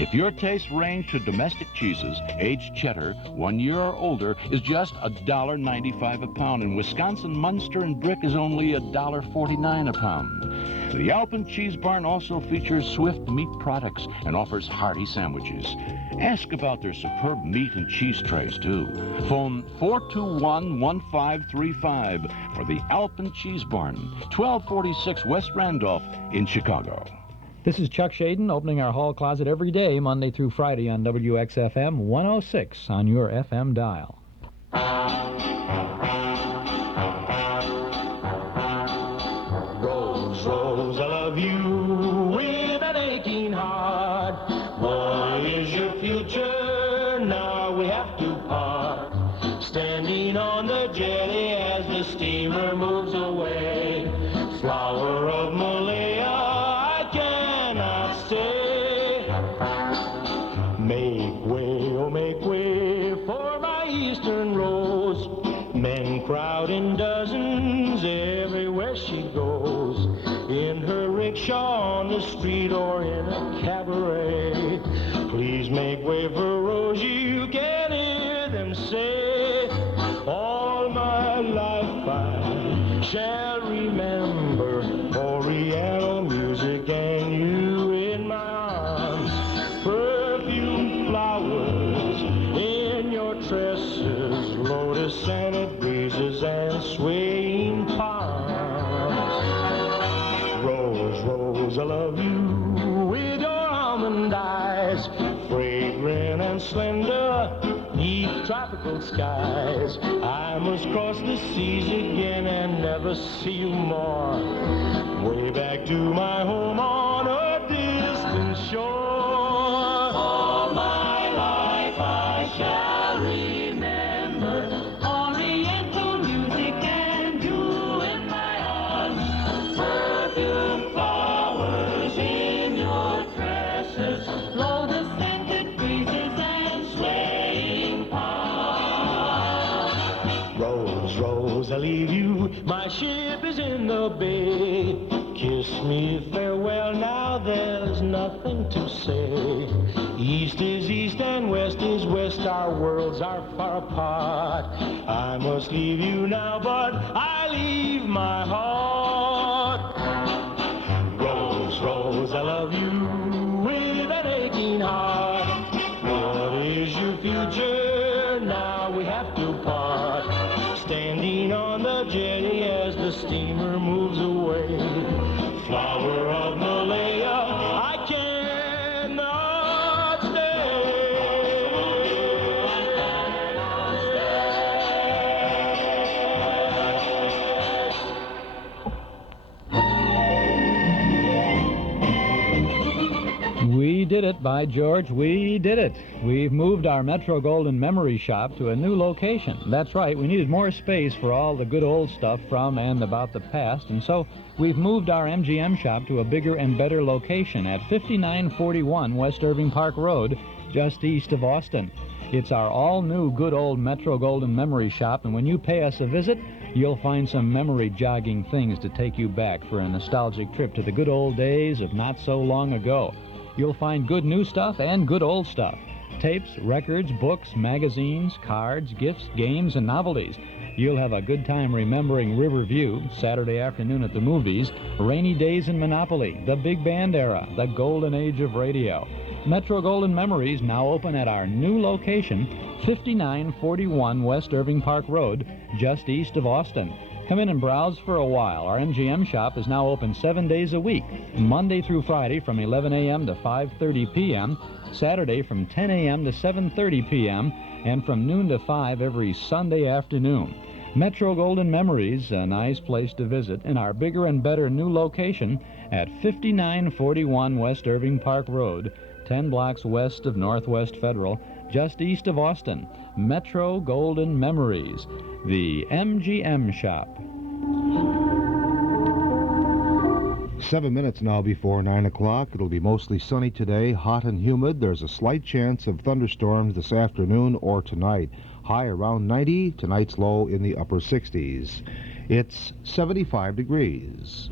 If your tastes range to domestic cheeses, aged cheddar, 1 year or older, is just $1.95 a pound, and Wisconsin Munster and Brick is only $1.49 a pound. The Alpen Cheese Barn also features Swift meat products and offers hearty sandwiches. Ask about their superb meat and cheese trays, too. Phone 421-1535 for the Alpen Cheese Barn, 1246 West Randolph in Chicago. This is Chuck Shaden opening our hall closet every day, Monday through Friday on WXFM 106 on your FM dial. Rose, Rose, I love you with an aching heart. What is your future? Now we have to part. Standing on the jetty as the steamer moves away. Flower of Malaya, I cannot stay. Make way, oh make way for my eastern rose. Men crowd in dozens everywhere she goes. In her rickshaw on the street or in a cabaret. Please make way for Rose, you can hear them say. All my life I shall remember Oriental music and you in my arms. Perfume flowers in your tresses, lotus scented breezes and swaying palms. Rose, Rose, I love you with your almond eyes, fragrant and slender, neath tropical skies. I must cross the seas again and never see you more. Way back to my home on a distant shore. All my life I shall remember Oriental music and you in my arms. Perfume flowers in your tresses, lotus scented breezes and swaying palms. Rose, Rose, I leave you, my ship is in the bay. Kiss me farewell now, there's nothing to say. East is east and west is west, our worlds are far apart. I must leave you now, but I leave my heart. Rose, Rose, I love you with an aching heart. What is your future? Now we have to part. Standing on the jetty as the steamer moves away. Flower of Malaya, I cannot We did it, by George, we did it. We've moved our Metro-Goldwyn Memory Shop to a new location. That's right, we needed more space for all the good old stuff from and about the past, and so we've moved our MGM shop to a bigger and better location at 5941 West Irving Park Road, just east of Austin. It's our all-new good old Metro-Goldwyn Memory Shop, and when you pay us a visit, you'll find some memory-jogging things to take you back for a nostalgic trip to the good old days of not so long ago. You'll find good new stuff and good old stuff. Tapes, records, books, magazines, cards, gifts, games, and novelties. You'll have a good time remembering Riverview, Saturday afternoon at the movies, Rainy Days in Monopoly, the big band era, the golden age of radio. Metro-Goldwyn Memories now open at our new location, 5941 West Irving Park Road, just east of Austin. Come in and browse for a while. Our MGM shop is now open 7 days a week, Monday through Friday from 11 a.m. to 5:30 p.m., Saturday from 10 a.m. to 7:30 p.m., and from noon to 5 every Sunday afternoon. Metro Golden Memories, a nice place to visit in our bigger and better new location at 5941 West Irving Park Road, 10 blocks west of Northwest Federal, just east of Austin. Metro Golden Memories, the MGM shop. 7 minutes now before 9 o'clock. It'll be mostly sunny today, hot and humid. There's a slight chance of thunderstorms this afternoon or tonight. High around 90, tonight's low in the upper 60s. It's 75 degrees.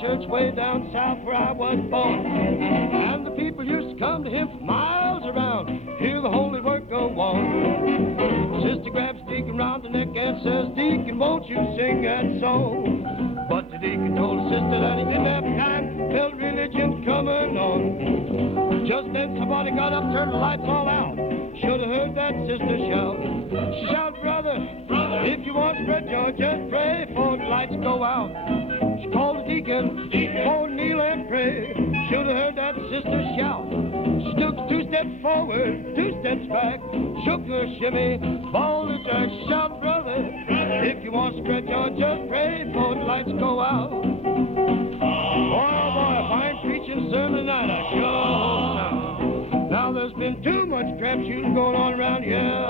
Church way down south where I was born. And the people used to come to him for miles around, hear the holy work go on. Sister grabs Deacon round the neck and says, Deacon, won't you sing that song? But the deacon told the sister that he didn't have time, felt religion coming on. Just then somebody got up, turned the lights all out. Should have heard that sister shout. She shouted, brother, if you want spread joy, just pray before the lights go out. She called the deacon, oh, kneel and pray. Should have heard that sister shout. She took 2 steps forward, 2 steps back, shook her shimmy, balled her jack. She shouted, brother, if you want spread joy, just pray before the lights go out. Oh boy, a fine preaching sermon tonight, I sure hope so. Now there's been too much crap shooting going on around here.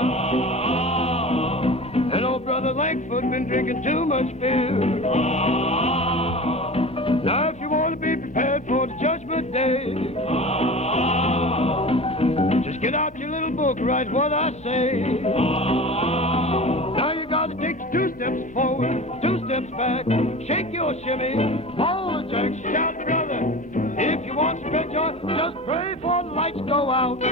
And old brother Langford been drinking too much beer. Now if you want to be prepared for the judgment day, just get out your little book, write what I say. Now you got to take 2 steps forward, 2 steps back, shake your shimmy, hold the jack, shout, brother. If you want to spread joy, just pray before the lights go out.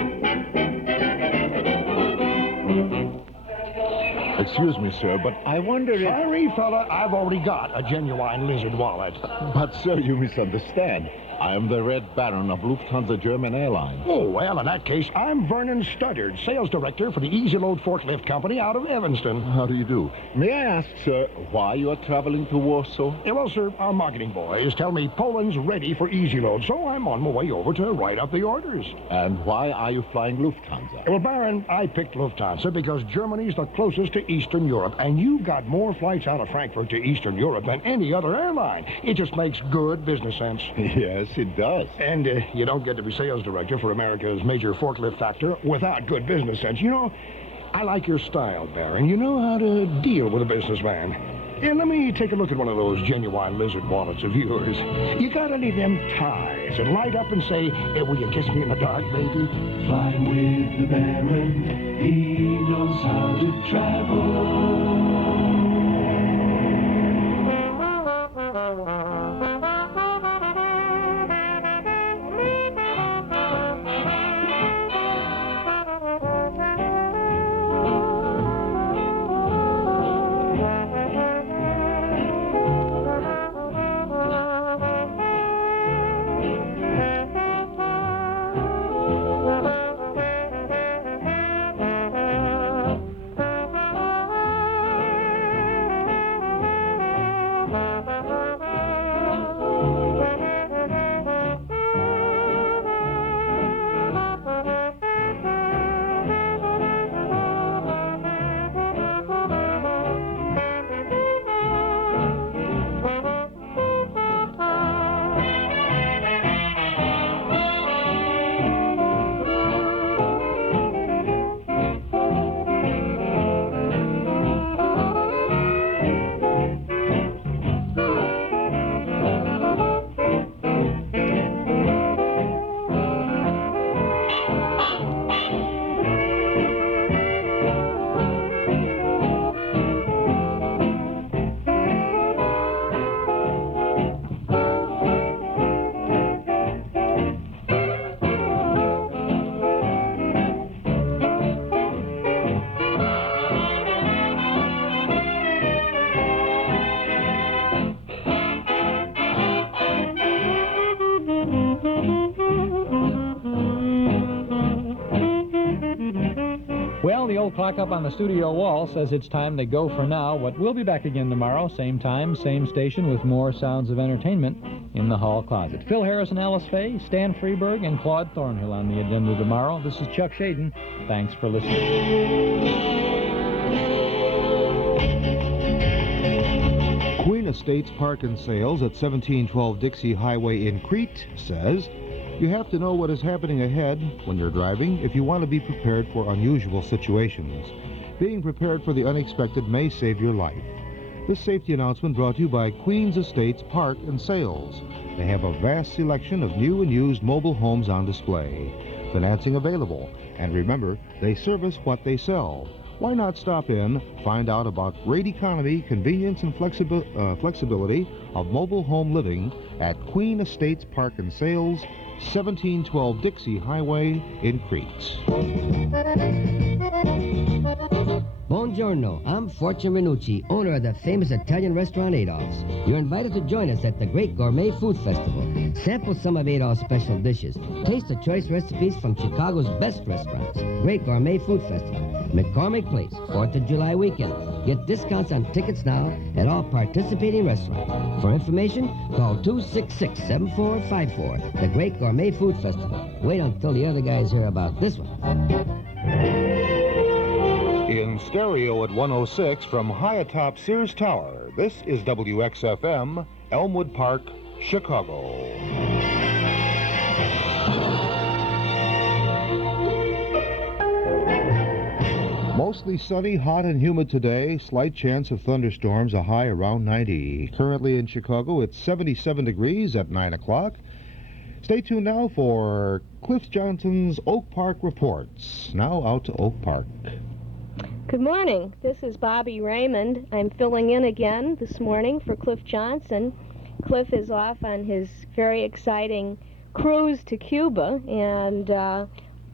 Excuse me, sir, but I wonder if... Sorry, fella, I've already got a genuine lizard wallet. But, sir, you misunderstand. I am the Red Baron of Lufthansa German Airlines. Oh, well, in that case, I'm Vernon Studdard, sales director for the Easy Load Forklift Company out of Evanston. How do you do? May I ask, sir, why you are traveling to Warsaw? Yeah, well, sir, our marketing boys tell me Poland's ready for Easy Load, so I'm on my way over to write up the orders. And why are you flying Lufthansa? Well, Baron, I picked Lufthansa because Germany's the closest to Eastern Europe, and you've got more flights out of Frankfurt to Eastern Europe than any other airline. It just makes good business sense. Yes, it does. And you don't get to be sales director for America's major forklift factor without good business sense. You know, I like your style, Baron. You know how to deal with a businessman. Here, let me take a look at one of those genuine lizard wallets of yours. You got any of them ties that light up and say, hey, will you kiss me in the dark, baby? Fly with the Baron, he knows how to travel. clock up on the studio wall says it's time to go for now, but we'll be back again tomorrow, same time, same station, with more sounds of entertainment in the hall closet. Phil Harris and Alice Faye, Stan Freeberg, and Claude Thornhill on the agenda tomorrow. This is Chuck Shaden. Thanks for listening. Queen Estates Park and Sales at 1712 Dixie Highway in Crete says, you have to know what is happening ahead when you're driving if you want to be prepared for unusual situations. Being prepared for the unexpected may save your life. This safety announcement brought to you by Queen's Estates Park and Sales. They have a vast selection of new and used mobile homes on display. Financing available. And remember, they service what they sell. Why not stop in, find out about great economy, convenience, and flexibility of mobile home living at Queen Estates Park and Sales, 1712 Dixie Highway in Crete. Buongiorno, I'm Fortune Minucci, owner of the famous Italian restaurant Adolph's. You're invited to join us at the Great Gourmet Food Festival. Sample some of Adolph's special dishes. Taste the choice recipes from Chicago's best restaurants. Great Gourmet Food Festival, McCormick Place, 4th of July weekend. Get discounts on tickets now at all participating restaurants. For information, call 266-7454, the Great Gourmet Food Festival. Wait until the other guys hear about this one. In stereo at 106 from high atop Sears Tower, this is WXFM, Elmwood Park, Chicago. Mostly sunny, hot, and humid today. Slight chance of thunderstorms, a high around 90. Currently in Chicago, it's 77 degrees at 9 o'clock. Stay tuned now for Cliff Johnson's Oak Park Reports. Now out to Oak Park. Good morning. This is Bobby Raymond. I'm filling in again this morning for Cliff Johnson. Cliff is off on his very exciting cruise to Cuba, and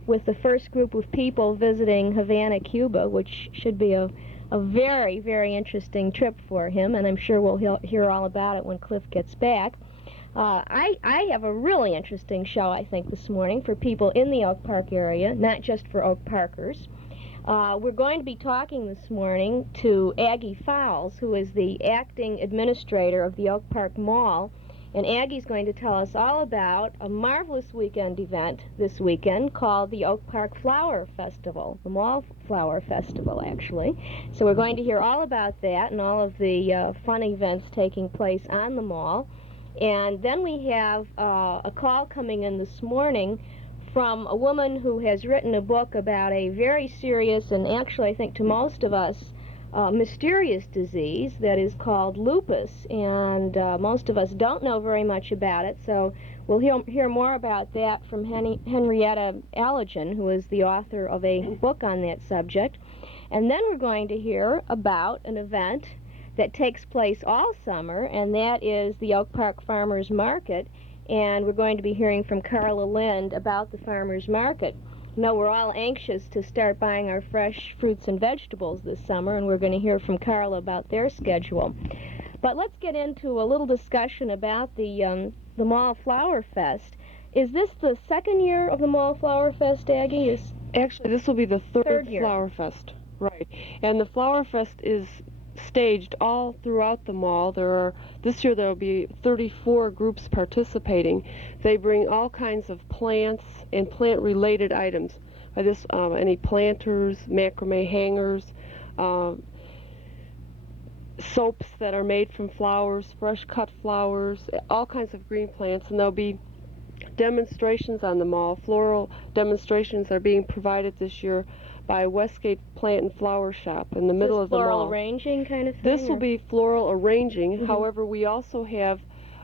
with the first group of people visiting Havana, Cuba, which should be a very, very interesting trip for him, and I'm sure we'll hear all about it when Cliff gets back. I have a really interesting show, I think, this morning for people in the Oak Park area, not just for Oak Parkers. We're going to be talking this morning to Aggie Fowles, who is the acting administrator of the Oak Park Mall, and Aggie's going to tell us all about a marvelous weekend event this weekend called the Oak Park Flower Festival, the Mall Flower Festival, actually. So we're going to hear all about that and all of the fun events taking place on the mall. And then we have a call coming in this morning from a woman who has written a book about a very serious and actually, I think to most of us, mysterious disease that is called lupus, and most of us don't know very much about it, so we'll hear more about that from Henrietta Allergen, who is the author of a book on that subject. And then we're going to hear about an event that takes place all summer, and that is the Oak Park Farmers Market, and we're going to be hearing from Carla Lind about the Farmers Market. No, we're all anxious to start buying our fresh fruits and vegetables this summer, and we're going to hear from Carla about their schedule. But let's get into a little discussion about the Mall Flower Fest. Is this the second year of the Mall Flower Fest, Aggie? Actually, this will be the third year. Flower Fest, right. And the Flower Fest is staged all throughout the mall. This year there will be 34 groups participating. They bring all kinds of plants and plant-related items. By this, any planters, macrame hangers, soaps that are made from flowers, fresh cut flowers, all kinds of green plants, and there'll be demonstrations on the mall. Floral demonstrations are being provided this year by Westgate Plant and Flower Shop in the middle of the mall. Floral arranging kind of thing? This will be floral arranging. However, we also have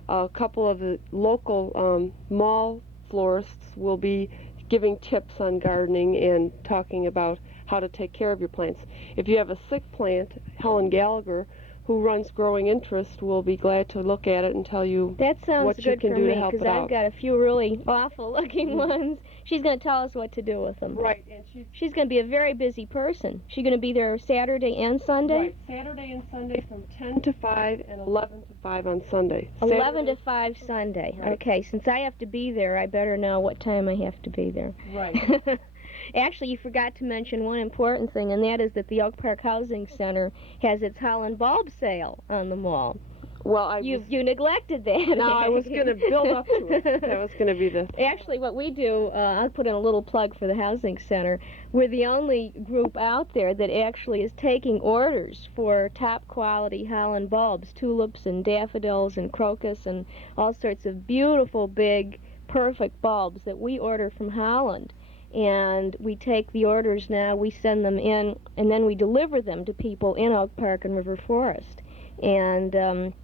a couple of the local mall florists will be giving tips on gardening and talking about how to take care of your plants. If you have a sick plant, Helen Gallagher, who runs Growing Interest, will be glad to look at it and tell you what you can do to help it out. I've got a few really awful-looking ones. She's going to tell us what to do with them. Right. And she's going to be a very busy person. She's going to be there Saturday and Sunday? Right. Saturday and Sunday from 10 to 5 and 11 to 5 on Sunday. 11 to 5 Sunday. Right. Okay, since I have to be there, I better know what time I have to be there. Right. Actually, you forgot to mention one important thing, and that is that the Oak Park Housing Center has its Holland bulb sale on the mall. Well, you neglected that. No, I was going to build up to it. That was going to be the... Actually, what we do, I'll put in a little plug for the Housing Center. We're the only group out there that actually is taking orders for top-quality Holland bulbs, tulips and daffodils and crocus and all sorts of beautiful, big, perfect bulbs that we order from Holland. And we take the orders now, we send them in, and then we deliver them to people in Oak Park and River Forest. And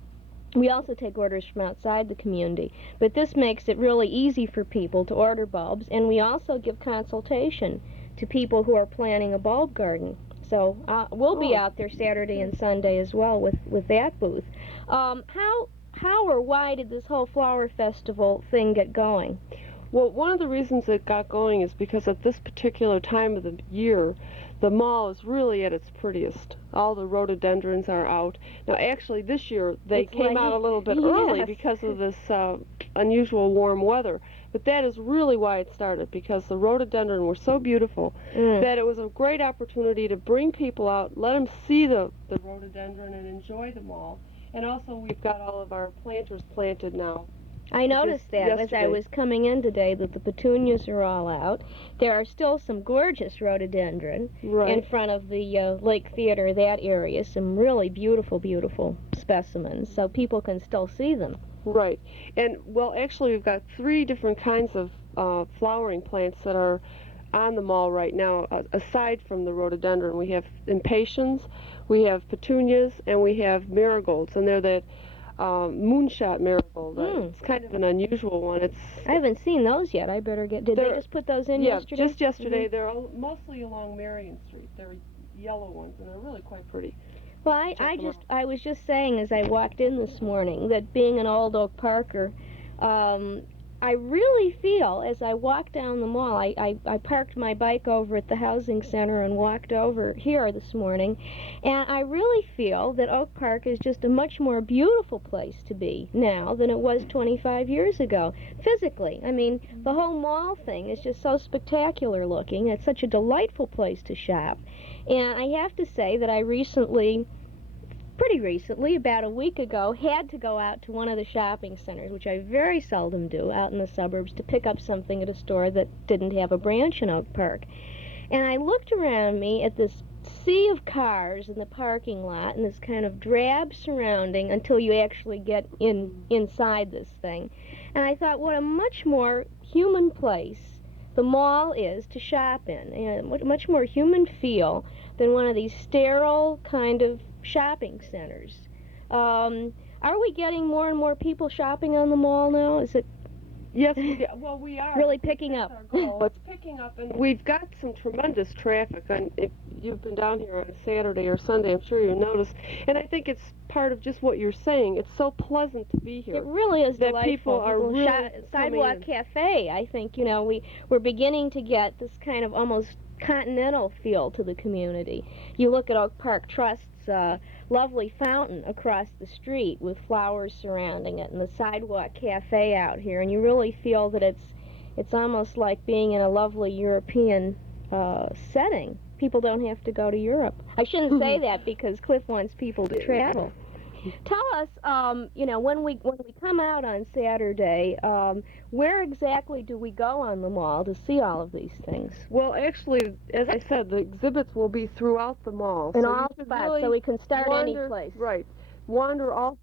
we also take orders from outside the community. But this makes it really easy for people to order bulbs, and we also give consultation to people who are planning a bulb garden. So we'll be out there Saturday and Sunday as well with that booth. How or why did this whole flower festival thing get going? Well, one of the reasons it got going is because at this particular time of the year, the mall is really at its prettiest. All the rhododendrons are out. Now, actually, this year they came out a little bit early because of this unusual warm weather. But that is really why it started, because the rhododendron were so beautiful that it was a great opportunity to bring people out, let them see the rhododendron and enjoy the mall. And also, we've got all of our planters planted now. I noticed that as I was coming in today, that the petunias are all out. There are still some gorgeous rhododendron in front of the Lake Theater, that area. Some really beautiful, beautiful specimens, so people can still see them. Right. And, well, actually, we've got 3 different kinds of flowering plants that are on the mall right now. Aside from the rhododendron, we have impatiens, we have petunias, and we have marigolds, and they're that moonshot marigold. It's kind of an unusual one. I haven't seen those yet. I better get... Did they just put those in yesterday? Yeah, just yesterday. They're mostly along Marion Street. They're yellow ones, and they're really quite pretty. Well, I was just saying as I walked in this morning that being an old Oak Parker, I really feel as I walked down the mall, I parked my bike over at the Housing Center and walked over here this morning, and I really feel that Oak Park is just a much more beautiful place to be now than it was 25 years ago, physically. I mean, the whole mall thing is just so spectacular looking. It's such a delightful place to shop. And I have to say that I pretty recently, about a week ago, had to go out to one of the shopping centers, which I very seldom do, out in the suburbs, to pick up something at a store that didn't have a branch in Oak Park. And I looked around me at this sea of cars in the parking lot and this kind of drab surrounding until you actually get inside this thing. And I thought, what a much more human place the mall is to shop in, and much more human feel than one of these sterile kind of shopping centers. Are we getting more and more people shopping on the mall now? Is it? Yes, well, we are. Really picking up. It's picking up, and we've got some tremendous traffic. And if you've been down here on a Saturday or Sunday, I'm sure you'll notice. And I think it's part of just what you're saying. It's so pleasant to be here. It really is that delightful. People are really Sidewalk Cafe. I think we're beginning to get this kind of almost continental feel to the community. You look at Oak Park Trust's lovely fountain across the street with flowers surrounding it, and the Sidewalk Cafe out here, and you really feel that it's almost like being in a lovely European setting. People don't have to go to Europe. I shouldn't say that because Cliff wants people to travel. Tell us, when we come out on Saturday, where exactly do we go on the mall to see all of these things? Well, actually, as I said, the exhibits will be throughout the mall. In all spots, so we can start any place. Right. Wander all